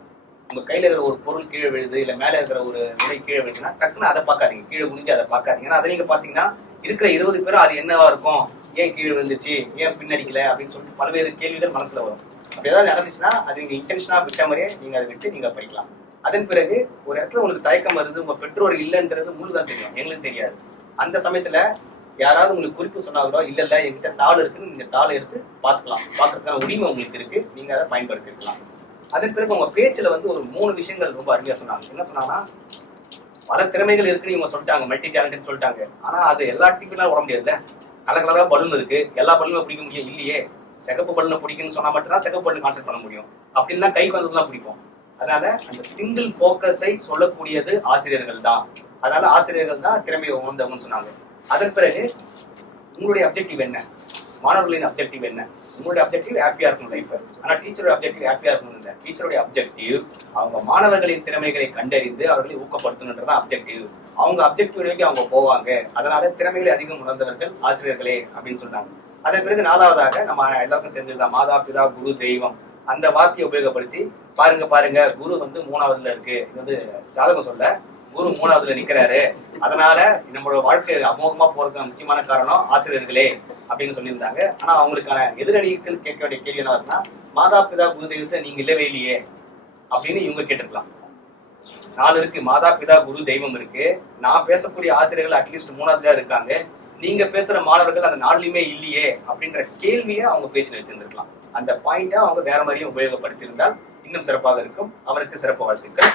உங்க கையில இருக்கிற ஒரு பொருள் கீழே விழுது, இல்ல மேல இருக்கிற ஒரு விலை கீழே விழுதுன்னா டக்குன்னு அதை பார்க்காதீங்க, கீழே குனிஞ்சு அதை பார்க்காதீங்க. ஏன்னா அதை நீங்க பாத்தீங்கன்னா இருக்கிற 20 பேரும் அது என்னவா இருக்கும், ஏன் கீழே விழுந்துச்சு, ஏன் பின்னடிக்கல அப்படின்னு சொல்லிட்டு பல்வேறு கேள்விகள் மனசுல வரும். அப்படி ஏதாவது நடந்துச்சுன்னா அது நீங்க இன்டென்ஷனா விட்ட மாதிரியே நீங்க அதை விட்டு நீங்க படிக்கலாம். அதன் பிறகு ஒரு இடத்துல உங்களுக்கு தயக்கம் வருது, உங்க பெற்றோர் இல்லைன்றது உங்களுக்கு தான் தெரியும், எங்களுக்கு தெரியாது. அந்த சமயத்துல யாராவது உங்களுக்கு குறிப்பு சொன்னாங்களோ, இல்ல என்கிட்ட தாள் இருக்குன்னு நீங்க தாளை எடுத்து பாக்குறதுக்கான உரிமை உங்களுக்கு இருக்கு, நீங்க அதை பயன்படுத்திருக்கலாம். அதன் பிறகு உங்க பேச்சுல வந்து ஒரு 3 விஷயங்கள் ரொம்ப அருமையா சொன்னாங்க. என்ன சொன்னாங்கன்னா, பல திறமைகள் இருக்குன்னு இவங்க சொல்லிட்டாங்க, மல்டி டேலண்ட் சொல்லிட்டாங்க. ஆனா அது எல்லா டீம்லாம் வர முடியாதுல்ல. கலர் கலரா பலூன் இருக்கு, எல்லா பலூனும் பிடிக்க முடியும் இல்லையே. சிகப்பு பலூனை பிடிக்குன்னு சொன்னா மட்டும்தான் சிகப்பு பலூன் கான்செப்ட் பண்ண முடியும். அப்படின்னா கைக்கு வந்ததுதான் பிடிக்கும். அதனால அந்த சிங்கிள் போக்கஸை சொல்லக்கூடியது ஆசிரியர்கள் தான். அதனால ஆசிரியர்கள் தான் திறமையை உணர்ந்தவங்கன்னு சொன்னாங்க. அதன் பிறகு உங்களுடைய அப்ஜெக்டிவ் என்ன, மாணவர்களின் அப்ஜெக்டிவ் என்ன? உங்களுடைய அப்ஜெக்டிவ் ஹாப்பியா இருக்கணும் லைஃப். ஆனா டீச்சரோட அப்ஜெக்டிவ் ஹாப்பியா இருக்கணும் இல்லை. டீச்சருடைய அப்ஜெக்டிவ் அவங்க மாணவர்களின் திறமைகளை கண்டறிந்து அவர்களை ஊக்கப்படுத்தணுன்றதான் அப்ஜெக்டிவ். அவங்க அப்ஜெக்டிவ் நோக்கி அவங்க போவாங்க. அதனால திறமைகளை அதிகம் உணர்ந்தவர்கள் ஆசிரியர்களே அப்படின்னு சொன்னாங்க. அதன் பிறகு 4வதாக நம்ம எல்லாருக்கும் தெரிஞ்சதுதான் மாதா பிதா குரு தெய்வம். அந்த வார்த்தையை உபயோகப்படுத்தி பாருங்க குரு வந்து 3வதுல இருக்கு. இது வந்து ஜாதகம் சொல்ல, குரு 3வதுல நிக்கிறாரு. அதனால நம்மளோட வாழ்க்கை அமோகமா போறதுக்கு முக்கியமான காரணம் ஆசிரியர்களே அப்படின்னு சொல்லியிருந்தாங்க. ஆனா அவங்களுக்கான எதிரணிகள் கேட்க வேண்டிய கேள்வி என்ன வருதுன்னா, மாதா பிதா குரு தெய்வத்தை நீங்க இல்லவே இல்லையே அப்படின்னு இவங்க கேட்டிருக்கலாம். 4 இருக்கு, மாதா பிதா குரு தெய்வம் இருக்கு. நான் பேசக்கூடிய ஆசிரியர்கள் அட்லீஸ்ட் 3வதுல இருக்காங்க. நீங்க பேசுற மாணவர்கள் அந்த 4லயுமே இல்லையே அப்படின்ற கேள்வியை அவங்க பேச்சுல வச்சிருந்திருக்கலாம். அந்த பாயிண்டை அவங்க வேற மாதிரியும் உபயோகப்படுத்தியிருந்தால் இன்னும் சிறப்பாக இருக்கும். அவருக்கு சிறப்பு வாழ்த்துக்கள்.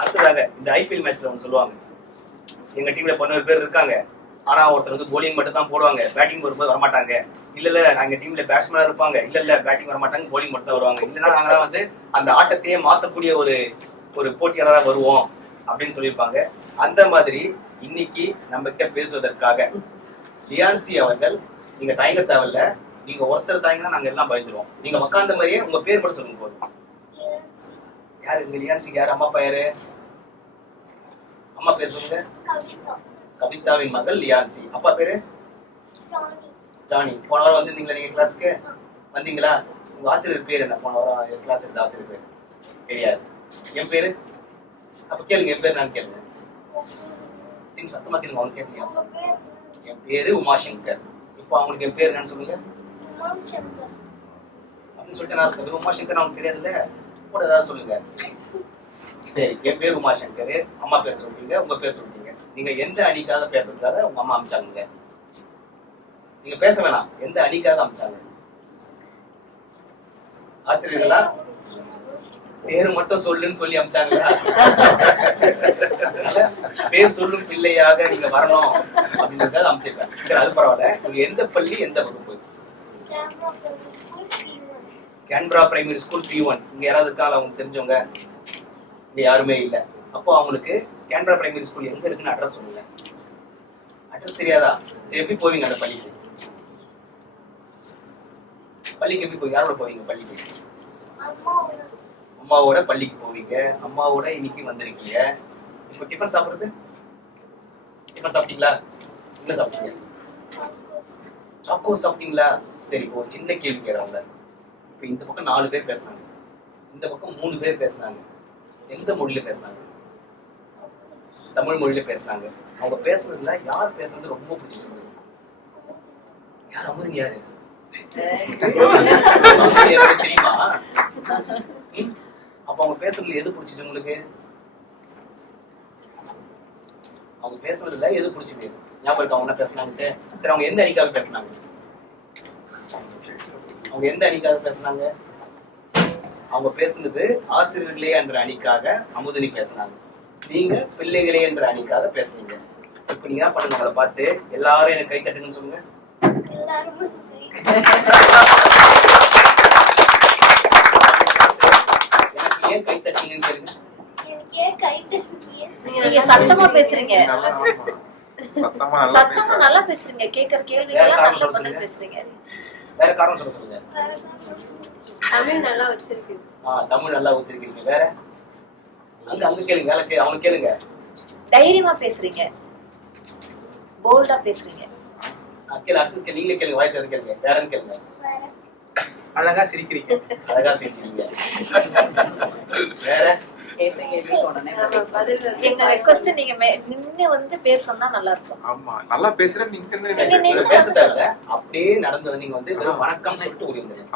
அடுத்ததாக இந்த ஐபிஎல் மேட்ச்ல ஒன்று சொல்லுவாங்க, எங்க டீம்ல 11 பேர் இருக்காங்க, ஆனா ஒருத்தர் வந்து போலிங் மட்டும் தான் போடுவாங்க, பேட்டிங் வரும்போது வரமாட்டாங்க. இல்ல நாங்க டீம்ல பேட்ஸ்மேனா இருப்பாங்க, இல்ல பேட்டிங் வரமாட்டாங்க, போலிங் மட்டும் தான் வருவாங்க. இல்லைன்னா நாங்க வந்து அந்த ஆட்டத்தையே மாத்தக்கூடிய ஒரு போட்டியாளரா வருவோம் அப்படின்னு சொல்லியிருப்பாங்க. அந்த மாதிரி இன்னைக்கு நம்ம கிட்ட பேசுவதற்காக லியான்சி அவர்கள், நீங்க தயங்க தேவையில்ல, நீங்க ஒருத்தர் தயங்கினா நாங்க எல்லாம் பயந்துருவோம். நீங்க உட்கார்ந்த மாதிரியே உங்க பேர் மட்டும் சொல்லுங்க போதும். யாரு இங்க லியான்சிக்கு யாரு அம்மா அப்பா யாரு? அம்மா பேர் சொல்லுங்க. கவிதாவின் மகள் லியான்சி. அப்பா பேரு ஜானி. போன வாரம் வந்திருந்தீங்களா நீங்க கிளாஸ்க்கு? வந்தீங்களா? உங்க ஆசிரியர் பேர் என்ன? போன வாரம் கிளாஸ் இருந்த ஆசிரியர் பேர் தெரியாது. என் பேரு அப்ப கேளுங்க, என் பேர் நான் கேளுங்க. நீங்க சத்தமா கேளுங்க, அவங்க கேட்கலையா? என் பேரு உமாசங்கர். இப்போ அவங்களுக்கு என் பேர் என்னன்னு சொல்லுங்க அப்படின்னு சொல்லிட்டு நான் உமாசங்கர் அவங்களுக்கு தெரியாதுல்ல, கூட ஏதாவது சொல்லுங்க. சரி, என் பேர் உமாசங்கர், அம்மா பேர் சொல்றீங்க, உங்க பேர் சொல்றீங்க. நீங்க எந்த அணிக்காக பேசுறதுக்காக உங்க அம்மா அமிச்சாங்க? நீங்க பேச வேணாம், எந்த அணிக்காக அமிச்சாங்க? ஆசிரியர்களா? பேரு மட்டும் சொல்லுன்னு சொல்லி அமிச்சாங்களா? பேர் சொல்லும் பிள்ளையாக நீங்க வரணும் அப்படின்றத அமிச்சிருக்கேன். சரி, அது பரவாயில்ல. நீங்க எந்த பள்ளி, எந்த வகுப்பு? Canberra primary school P1. இங்க யாராவது இருக்காங்களா அவங்க தெரிஞ்சவங்க? இங்க யாருமே இல்ல. அப்போ அவங்களுக்கு கேன்பரா பிரைமரி ஸ்கூல் எங்க இருக்குன்னு அட்ரஸ் சொல்லுங்க. அட்ரஸ் தெரியாதா? சரி, எப்படி போவீங்க அந்த பள்ளிக்கு? பள்ளிக்கு எப்படி போய் யாரோட போவீங்க பள்ளிக்கு? அம்மாவோட பள்ளிக்கு போவீங்க. அம்மாவோட இன்னைக்கு வந்திருக்கீங்க. இப்போ டிஃபன் சாப்பிடுறது? டிஃபன் சாப்பிட்டீங்களா? என்ன சாப்பிட்டீங்க? சாக்கோ சாப்பிட்டீங்களா? சரி, இப்போ ஒரு சின்ன கேள்வி கேட்கறாங்க. இப்போ இந்த பக்கம் 4 பேர் பேசுனாங்க, இந்த பக்கம் 3 பேர் பேசுனாங்க. எந்த மொழியில பேசுனாங்க? தமிழ் மொழியில பேசுனாங்க. அவங்க பேசுறதுல யார் பேசுறது ரொம்ப பிடிச்சிருக்கு? யார்? அமுதன் யாரு? தெரியுமா? அப்ப அவங்க பேசுறதுல எது பிடிச்சிச்சு உங்களுக்கு? அவங்க பேசுறதுல எது பிடிச்சது? ஞாபகம் இருக்கா அவங்க என்ன பேசுனாங்க? சரி, அவங்க எந்த அணிக்காக பேசுனாங்க? அவங்க எந்த அணிக்காக பேசுனாங்க? அவங்க பேசுனது ஆசிரியர்களே என்ற அணிக்காக அமுதனி பேசுனாங்க. நீங்க பிள்ளைகளே என்ற அணிக்காக பேசுனீங்க. இப்ப நீங்க என்ன பண்ணுங்க, அவங்களை பார்த்து எல்லாரும் எனக்கு கை தட்டுங்கன்னு சொல்லுங்க. ஏன் கை தட்டீங்கன்னு கேளுங்க. நீங்க சத்தமா பேசுறீங்க, சத்தமா நல்லா பேசுறீங்க, கேக்குற கேள்விகள்லாம் நல்ல பதில் பேசுறீங்க. வேற காரணம் சொல்லுங்க. தமிழ் நல்லா வச்சிருக்கு. தமிழ் நல்லா வச்சிருக்கீங்க. வேற அங்க கேளுங்க, அவனுக்கு கேளுங்க. தைரியமா பேசுறீங்க, போல்டா பேசுறீங்க. நீங்களே கேளுங்க, வாய் திறந்து கேளுங்க. வேறன்னு கேளுங்க. அழகா சிரிக்கிறீங்க. அழகா சிரிக்கிறீங்க. வேற எங்க ரெக்வெஸ்ட் நீங்க நின்னு வந்து பேசணும்னா நல்லா இருக்கும். ஆமா, நல்லா பேசுறேன். நீங்க பேச தேவையில்ல, அப்படியே நடந்து வந்து நீங்க வந்து வெறும் வணக்கம் சொல்லிட்டு ஓடி வந்துருங்க.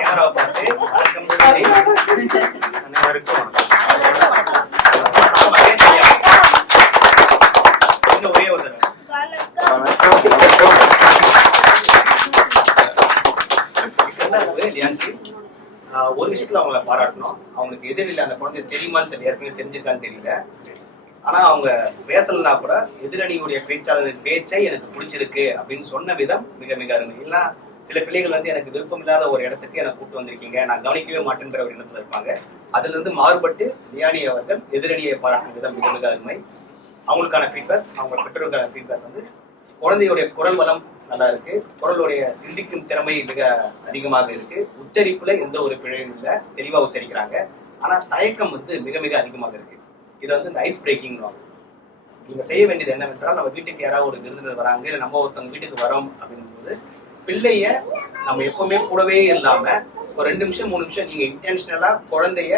கேமராவை பார்த்து வணக்கம் சொல்லி அனைவருக்கும் இன்னும் ஒரே ஒரு வணக்கம். சூப்பர் லியான்சி. ஒரு விஷயத்துல அவங்கள பாராட்டணும். அவங்களுக்கு எதிரில் அந்த குழந்தை தெரியுமான்னு தெரியல, ஏற்கனவே தெரிஞ்சிருக்கான்னு தெரியல. ஆனா அவங்க பேசலனா கூட எதிரணியுடைய பேச்சாளரின் பேச்சை எனக்கு பிடிச்சிருக்கு அப்படின்னு சொன்ன விதம் மிக மிக அருமை. இல்லைன்னா சில பிள்ளைகள் வந்து எனக்கு விருப்பம் இல்லாத ஒரு இடத்துக்கு எனக்கு கூப்பிட்டு வந்திருக்கீங்க, நான் கவனிக்கவே மாட்டேன்ற ஒரு எண்ணத்துல இருப்பாங்க. அதுல இருந்து மாறுபட்டு லியானி அவர்கள் எதிரணியை பாராட்டின விதம் மிக மிக அருமை. அவங்களுக்கான ஃபீட்பேக், அவங்க பெற்றோருக்கான ஃபீட்பேக் வந்து குழந்தையுடைய குரல் வளம் நல்லா இருக்கு, குரலுடைய சிந்திக்கும் திறமை மிக அதிகமாக இருக்கு, உச்சரிப்புல எந்த ஒரு பிழையும் இல்லை, தெளிவா உச்சரிக்கிறாங்க. ஆனா தயக்கம் வந்து மிக மிக அதிகமாக இருக்கு. இதை வந்து இந்த ஐஸ் பிரேக்கிங் நீங்க செய்ய வேண்டியது என்னவென்றால், நம்ம வீட்டுக்கு யாராவது ஒரு விருந்தினர் வராங்க, இல்லை நம்ம ஒருத்தவங்க வீட்டுக்கு வரோம் அப்படிங்கும்போது பிள்ளைய நம்ம எப்பவுமே கூடவே இல்லாம ஒரு 2 நிமிஷம் 3 நிமிஷம் நீங்க இன்டென்ஷனலா குழந்தைய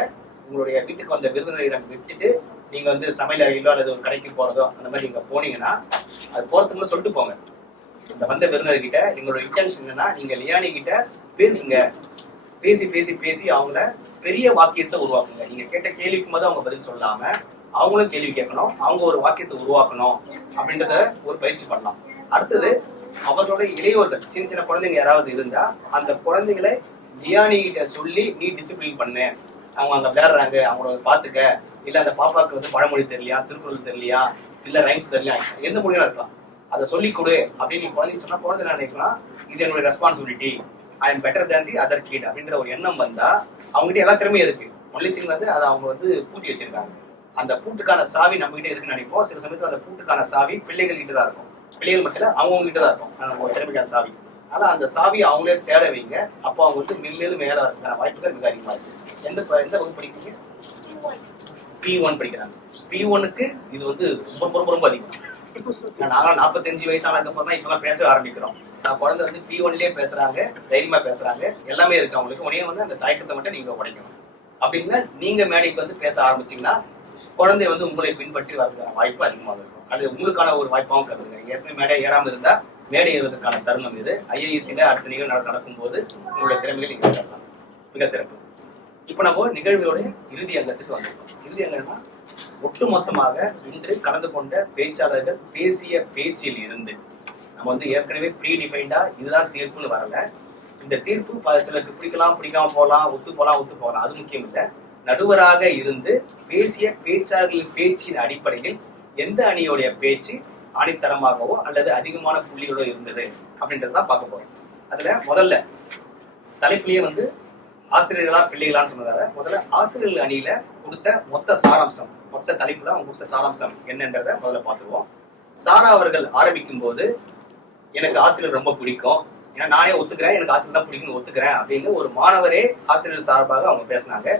உங்களுடைய வீட்டுக்கு வந்த விருந்தினரிடம் விட்டுட்டு நீங்க வந்து சமையல் அறையிலோ அல்லது ஒரு கடைக்கு போறதோ அந்த மாதிரி நீங்க போனீங்கன்னா, அது போறதுக்குள்ள சொல்லிட்டு போங்க. இந்த வந்த விருந்தினர்கிட்ட எங்களோட இன்டென்ஷன் என்னன்னா, நீங்க லியானி கிட்ட பேசுங்க, பேசி பேசி பேசி அவங்கள பெரிய வாக்கியத்தை உருவாக்குங்க. நீங்க கேட்ட கேள்விக்கும் போது அவங்க பதில் சொல்லாம அவங்களும் கேள்வி கேட்கணும், அவங்க ஒரு வாக்கியத்தை உருவாக்கணும் அப்படின்றத ஒரு பயிற்சி பண்ணலாம். அடுத்தது அவர்களோட இளையோர்கள் சின்ன சின்ன குழந்தைங்க யாராவது இருந்தா அந்த குழந்தைகளை லியானி கிட்ட சொல்லி நீ டிசிப்ளின் பண்ணு, அவங்க அங்க விளையாடுறாங்க அவங்கள பாத்துக்க, இல்ல அந்த பாப்பாவுக்கு வந்து பழமொழி தெரியலையா, திருக்குறள் தெரியலையா, இல்ல ரைம்ஸ் தெரியலையா, எந்த மொழியா இருக்கலாம், அதை சொல்லி கொடு அப்படின்னு குழந்தைங்க சொன்னா குழந்தை நினைக்கலாம் இது என்னோட responsibility, I am better than the other kid அப்படின்ற ஒரு எண்ணம் வந்தா அவங்ககிட்ட எல்லா திறமையும் இருக்கு. ஒன்லி திங் வந்து அதை அவங்க வந்து பூட்டி வச்சிருக்காங்க. அந்த பூட்டுக்கான சாவி நம்ம கிட்ட இருக்குன்னு நினைப்போம். சில சமயத்துல அந்த பூட்டுக்கான சாவி பிள்ளைகள் கிட்ட தான் இருக்கும், பிள்ளைகள் மட்டும் அவங்க கிட்ட தான் இருக்கும் நம்ம திறமைக்கான சாவி. ஆனா அந்த சாவி அவங்களே தேட வைங்க, அப்போ அவங்க வந்து மென்மேலும் மேல இருக்கான வாய்ப்புகள் மிக அதிகமா இருக்கு. எந்த வகுப்பு படிக்கிறீங்க? P1 படிக்கிறாங்க. P1க்கு இது வந்து ரொம்ப ரொம்ப ரொம்ப அதிகம். நாங்களாம் 45 வயசானதுக்கு அப்புறம் தான் இப்பெல்லாம் பேச ஆரம்பிக்கிறோம். நான் குழந்தை வந்து P1லயே பேசுறாங்க, தைரியமா பேசுறாங்க, எல்லாமே இருக்கு அவங்களுக்கு. உடனே வந்து அந்த தயக்கத்தை மட்டும் நீங்க உடைக்கணும். அப்படின்னா நீங்க மேடைக்கு வந்து பேச ஆரம்பிச்சீங்கன்னா குழந்தை வந்து உங்களை பின்பற்றி வரதுக்கான வாய்ப்பு அதிகமாக இருக்கும். அது உங்களுக்கான ஒரு வாய்ப்பாகவும் கருதுங்க. ஏற்கனவே மேடை ஏறாமல் இருந்தா மேடை ஏறுவதற்கான தருணம் இது. IIScல அடுத்த நிகழ்வு நடக்கும்போது உங்களுடைய திறமைகள் நீங்க கட்டலாம். மிக சிறப்பு. இப்ப நம்ம நிகழ்வோட இறுதி அங்கத்துக்கு வந்திருக்கோம். இறுதி அங்கம்னா ஒட்டுமொத்தமாக இன்று கலந்து கொண்ட பேச்சாளர்கள் பேசிய பேச்சில் இருந்து நம்ம வந்து ஏற்கனவே ப்ரீ டிஃபைன்டா இதுதான் தீர்ப்புன்னு வரல. இந்த தீர்ப்பு சிலருக்கு பிடிக்கலாம், பிடிக்காம போகலாம், ஒத்து போகலாம், அது முக்கியம் இல்லை. நடுவராக இருந்து பேசிய பேச்சாளர்களின் பேச்சின் அடிப்படையில் எந்த அணியோடைய பேச்சு ஆணித்தரமாகவோ அல்லது அதிகமான புள்ளிகளோ இருந்தது அப்படின்றதான் பார்க்க போறோம். அதுல முதல்ல தலைப்பிலேயே வந்து ஆசிரியர்களா பிள்ளைகளான்னு சொன்னதால முதல்ல ஆசிரியர்கள் அணியில கொடுத்த மொத்த சாராம்சம், மொத்த தலைப்புல அவங்க கொடுத்த சாராம்சம் என்னன்றத முதல்ல பார்த்துருவோம். சாரா அவர்கள் ஆரம்பிக்கும் போது எனக்கு ஆசிரியர் ரொம்ப பிடிக்கும், ஏன்னா நானே ஒத்துக்கிறேன், எனக்கு ஆசிரியர் தான் பிடிக்கும்னு ஒத்துக்கிறேன் அப்படின்னு ஒரு மாணவரே ஆசிரியர் சார்பாக அவங்க பேசினாங்க.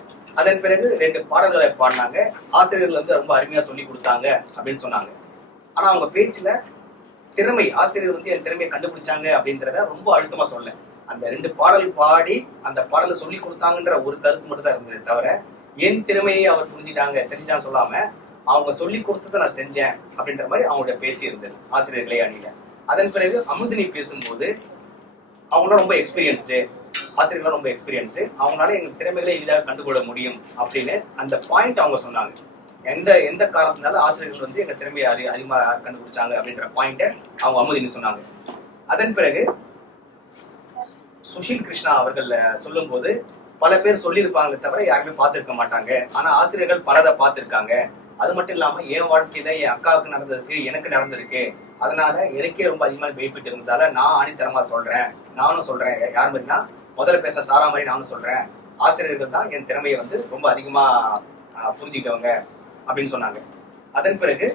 அதன் பிறகு 2 பாடல்களை பாடினாங்க. ஆசிரியர்கள் வந்து ரொம்ப அருமையா சொல்லி கொடுத்தாங்க அப்படின்னு சொன்னாங்க. ஆனா அவங்க பேச்சுல திறமை, ஆசிரியர் வந்து என் திறமையை கண்டுபிடிச்சாங்க அப்படின்றத ரொம்ப அழுத்தமா சொல்ல. அந்த 2 பாடல் பாடி அந்த பாடலை சொல்லி கொடுத்தாங்கன்ற ஒரு கருத்து மட்டும் தான் இருந்தது தவிர என் திறமையை அவர் தெரிஞ்சான்னு சொல்லாம அவங்க சொல்லி கொடுத்ததை நான் செஞ்சேன் அப்படின்ற மாதிரி அவங்களுடைய பேச்சு இருந்தது ஆசிரியர்களே அணியில. அதன் பிறகு அமுதினி பேசும்போது அவங்களாம் ரொம்ப எக்ஸ்பீரியன்ஸ்டு, ஆசிரியர்கள் ரொம்ப எக்ஸ்பீரியன்ஸ்டு, அவங்களால எங்களுக்கு திறமைகளை எளிதாக கண்டுகொள்ள முடியும் அப்படின்னு அந்த பாயிண்ட் அவங்க சொன்னாங்க. எந்த காரணத்தினால ஆசிரியர்கள் வந்து எங்க திறமையை அதிகமாக கண்டுபிடிச்சாங்க அப்படின்ற பாயிண்ட அவங்க அமுதினி சொன்னாங்க. அதன் பிறகு சுஷில் கிருஷ்ணா அவர்கள் சொல்லும் போது பல பேர் சொல்லியிருப்பாங்க தவிர யாருமே பார்த்திருக்க மாட்டாங்க, ஆனா ஆசிரியர்கள் பலதை பார்த்திருக்காங்க. அது மட்டும் இல்லாம என் வாழ்க்கையில என் அக்காவுக்கு நடந்திருக்கு, எனக்கு நடந்திருக்கு, அதனால எனக்கே ரொம்ப அதிகமான பெனிஃபிட் இருந்ததால நான் ஆணித்தரமா சொல்றேன், நானும் சொல்றேன். யார் மாதிரினா முதல்ல பேச சாரா மாதிரி நானும் சொல்றேன், ஆசிரியர்கள் தான் என் திறமையை வந்து ரொம்ப அதிகமா புரிஞ்சுக்கிட்டவங்க அப்படின்னு சொன்னாங்க. அதன் பிறகு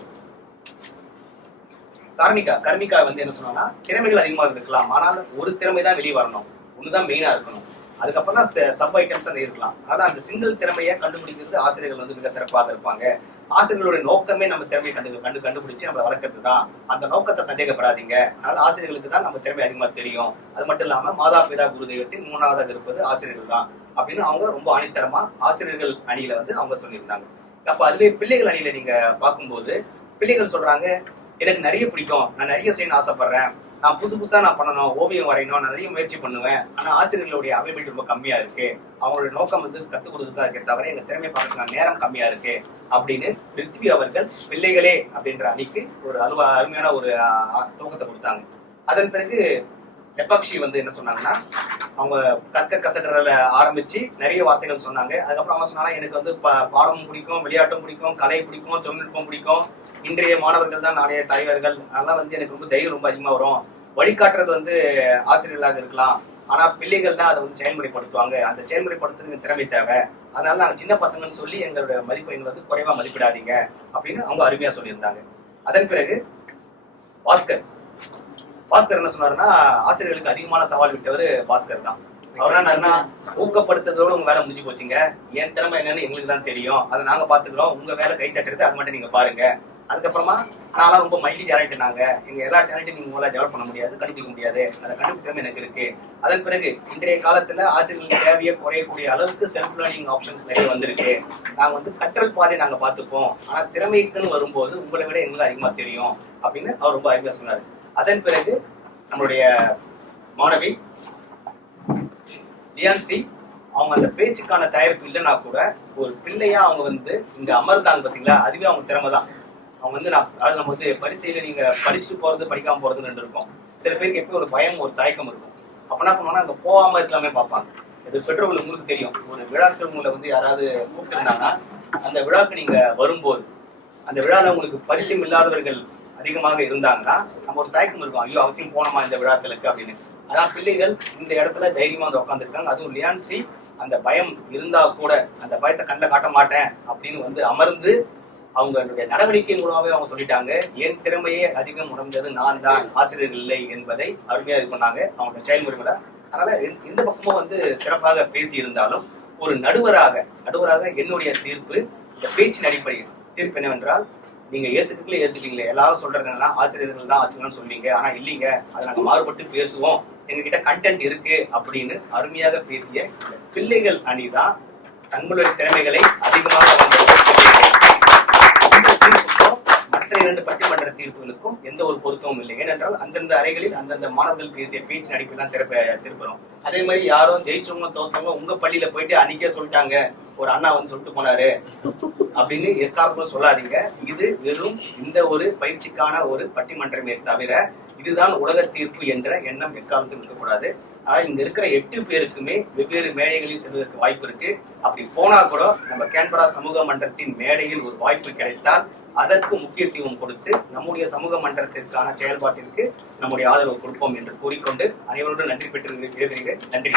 கர்மிகா வந்து என்ன சொன்னாங்கன்னா, திறமைகள் அதிகமாக இருக்கலாம், ஆனால் ஒரு திறமை தான் வெளியே வரணும், ஒண்ணுதான் மெயினா இருக்கணும், அதுக்கப்புறம் தான் சப் ஐட்டம்ஸ் அந்த இருக்கலாம். ஆனா அந்த சிங்கிள் திறமையை கண்டுபிடிக்கிறது ஆசிரியர்கள் வந்து மிக சிறப்பாக இருப்பாங்க. ஆசிரியர்களுடைய நோக்கமே நம்ம திறமையை கண்டுபிடிச்சு நம்ம வளர்க்கறது தான். அந்த நோக்கத்தை சந்தேகப்படாதீங்க. அதனால ஆசிரியர்களுக்கு தான் நம்ம திறமை அதிகமா தெரியும். அது மட்டும் இல்லாம மாதா பிதா குரு தெய்வத்தின் 3ஆவதாக இருப்பது ஆசிரியர்கள் தான் அப்படின்னு அவங்க ரொம்ப ஆணித்தரமா ஆசிரியர்கள் அணியில வந்து அவங்க சொல்லியிருந்தாங்க. அப்ப அதுவே பிள்ளைகள் அணியில நீங்க பார்க்கும்போது பிள்ளைகள் சொல்றாங்க, எனக்கு நிறைய பிடிக்கும், நான் நிறைய செய்யணும்னு ஆசைப்படுறேன், நான் புதுசா நான் பண்ணணும், ஓவியம் வரையணும், நான் நிறைய முயற்சி பண்ணுவேன், ஆனா ஆசிரியர்களுடைய அவைபிலிட்டி ரொம்ப கம்மியா இருக்கு, அவங்களுடைய நோக்கம் வந்து கற்றுக் கொடுத்துதான் இருக்கே தவிர எங்க திறமை பார்க்கறதுக்கான நேரம் கம்மியா இருக்கு அப்படின்னு பிருத்வி அவர்கள் பிள்ளைகளே அப்படின்ற அணிக்கு ஒரு அருமையான ஒரு துவக்கத்தை கொடுத்தாங்க. அதன் பிறகு லெபாக்ஷி வந்து என்ன சொன்னாங்கன்னா, அவங்க கற்க கசடறல ஆரம்பிச்சு நிறைய வார்த்தைகள் சொன்னாங்க. அதுக்கப்புறம் அவங்க சொன்னாங்க, எனக்கு வந்து பாடமும் பிடிக்கும், விளையாட்டும் பிடிக்கும், கலை பிடிக்கும், தொழில்நுட்பம் பிடிக்கும். இன்றைய மாணவர்கள் தான் நாளைய தலைவர்கள். அதெல்லாம் வந்து எனக்கு ரொம்ப தைரியம் ரொம்ப அதிகமா வரும். வழிகாட்டுறது வந்து ஆசிரியர்களாக இருக்கலாம், ஆனா பிள்ளைகள் தான் அதை வந்து செயல்முறைப்படுத்துவாங்க. அந்த செயல்முறைப்படுத்துறதுக்கு திறமை தேவை. அதனால நாங்க சின்ன பசங்கன்னு சொல்லி எங்களோட மதிப்பெண்கள் வந்து குறைவா மதிப்பிடாதீங்க அப்படின்னு அவங்க அருமையா சொல்லியிருந்தாங்க. அதன் பிறகு பாஸ்கர் என்ன சொன்னாருன்னா, ஆசிரியர்களுக்கு அதிகமான சவால் விட்டவர் பாஸ்கர் தான். அவர் என்னன்னா, ஊக்கப்படுத்துறதோட உங்க வேலை முடிஞ்சு போச்சுங்க, என் திறமை என்னன்னு எங்களுக்கு தான் தெரியும், அதை நாங்க பாத்துக்கிறோம், உங்க வேலை கை தட்டுறது அது மட்டும் நீங்க பாருங்க. அதுக்கப்புறமா நான்லாம் ரொம்ப மல்டி டேலண்ட், எங்க எல்லா டேலண்ட்டையும் நீங்க உங்களால டெவலப் பண்ண முடியாது, கண்டுபிடிக்க முடியாது, அதை கண்டுபிடிக்காம எனக்கு இருக்கு. அதன் பிறகு இன்றைய காலத்துல ஆசிரியர்கள் தேவையை குறையக்கூடிய அளவுக்கு செல்ஃப் லேர்னிங் ஆப்ஷன்ஸ் நிறைய வந்திருக்கு. நாங்க வந்து கற்றல் பாதை நாங்க பார்த்துப்போம், ஆனா திறமைக்குன்னு வரும்போது உங்களை விட எங்களுக்கு அதிகமா தெரியும் அப்படின்னு அவர் ரொம்ப அருமையா சொன்னாரு. அதன் பிறகு நம்மளுடைய மாணவி லியான்சி, அவங்க அந்த பேச்சுக்கான தயாரிப்பு இல்லைன்னா கூட ஒரு பிள்ளையா அவங்க வந்து இங்க அமர்ந்தாங்க பாத்தீங்களா, அதுவே அவங்க திறமை தான். அவங்க வந்து நம்ம வந்து பரீட்சையில நீங்க படிச்சுட்டு போறது படிக்காம போறதுன்னு ரெண்டு இருக்கும். சில பேருக்கு எப்பயும் ஒரு பயம் ஒரு தயக்கம் இருக்கும். அப்ப என்ன பண்ணுவாங்கன்னா அங்க போகாம இருக்கலாமே பார்ப்பாங்க. இது பெற்றோர்கள் உங்களுக்கு தெரியும், ஒரு விழாக்கள் உங்களை வந்து யாராவது கூப்பிட்டு இருந்தாங்கன்னா அந்த விழாக்கு நீங்க வரும்போது அந்த விழால உங்களுக்கு பரிச்சயம் இல்லாதவர்கள் அதிகமாக இருந்தாங்கன்னா நம்ம ஒரு தயக்கம் இருக்கும், ஐயோ அவசியம் போனோமா இந்த விழாக்களுக்கு அப்படின்னு. அதான் பிள்ளைகள் இந்த இடத்துல தைரியமா வந்து உட்காந்துருக்காங்க. அதுவும் லியான்சி அந்த பயம் இருந்தா கூட அந்த பயத்தை கண்ணில் காட்ட மாட்டேன் அப்படின்னு வந்து அமர்ந்து அவங்களுடைய நடவடிக்கை மூலமாவே அவங்க சொல்லிட்டாங்க, என் திறமையே அதிகம் உணர்ந்தது நான் தான், ஆசிரியர்கள் இல்லை என்பதை அருமையா இது பண்ணாங்க அவங்களோட செயல்முறைகளை. அதனால இந்த பக்கமும் வந்து சிறப்பாக பேசி இருந்தாலும் ஒரு நடுவராக என்னுடைய தீர்ப்பு, இந்த பேச்சின் அடிப்படையில் தீர்ப்பு என்னவென்றால், நீங்க ஏத்துக்கீங்களே எல்லாரும் சொல்றது என்னன்னா ஆசிரியர்கள் தான் ஆசிரியர்கள் சொல்றீங்க, ஆனா இல்லீங்க, அதை நாங்க மாறுபட்டு பேசுவோம், எங்க கிட்ட கண்டென்ட் இருக்கு அப்படின்னு அருமையாக பேசிய பிள்ளைகள் அணிதான் தங்களுடைய திறமைகளை அதிகமாக மற்ற இரண்டு பட்டிமன்ற தீர்ப்புகளுக்கும் எந்த ஒரு பொருத்தமும் இல்லை. ஏனென்றால் அந்தந்த அறைகளில் அந்தந்த மாணவர்கள் பேசிய பேச்சு நடிப்பில் தான் திருப்புறோம். அதே மாதிரி யாரும் ஜெயிச்சவங்க தோற்றவங்க உங்க பள்ளியில போயிட்டு அன்னைக்கே சொல்லிட்டாங்க, ஒரு அண்ணா வந்து சொல்லிட்டு போனாரு அப்படின்னு எக்காரணமும் சொல்லாதீங்க. இது வெறும் இந்த ஒரு பயிற்சிக்கான ஒரு பட்டிமன்றமே தவிர இதுதான் உலக தீர்ப்பு என்ற எண்ணம் எக்காரணத்தும் இருக்கக்கூடாது. ஆனா இங்க இருக்கிற 8 பேருக்குமே வெவ்வேறு மேடைகளில் செல்வதற்கு வாய்ப்பு இருக்கு. அப்படி போனா கூட நம்ம கேன்பரா சமூக மன்றத்தின் மேடையில் ஒரு வாய்ப்பு கிடைத்தால் அதற்கு முக்கியத்துவம் கொடுத்து நம்முடைய சமூக மன்றத்திற்கான செயல்பாட்டிற்கு நம்முடைய ஆதரவு கொடுப்போம் என்று கூறிக்கொண்டு அனைவரோடு நன்றி பெற்று நன்றி.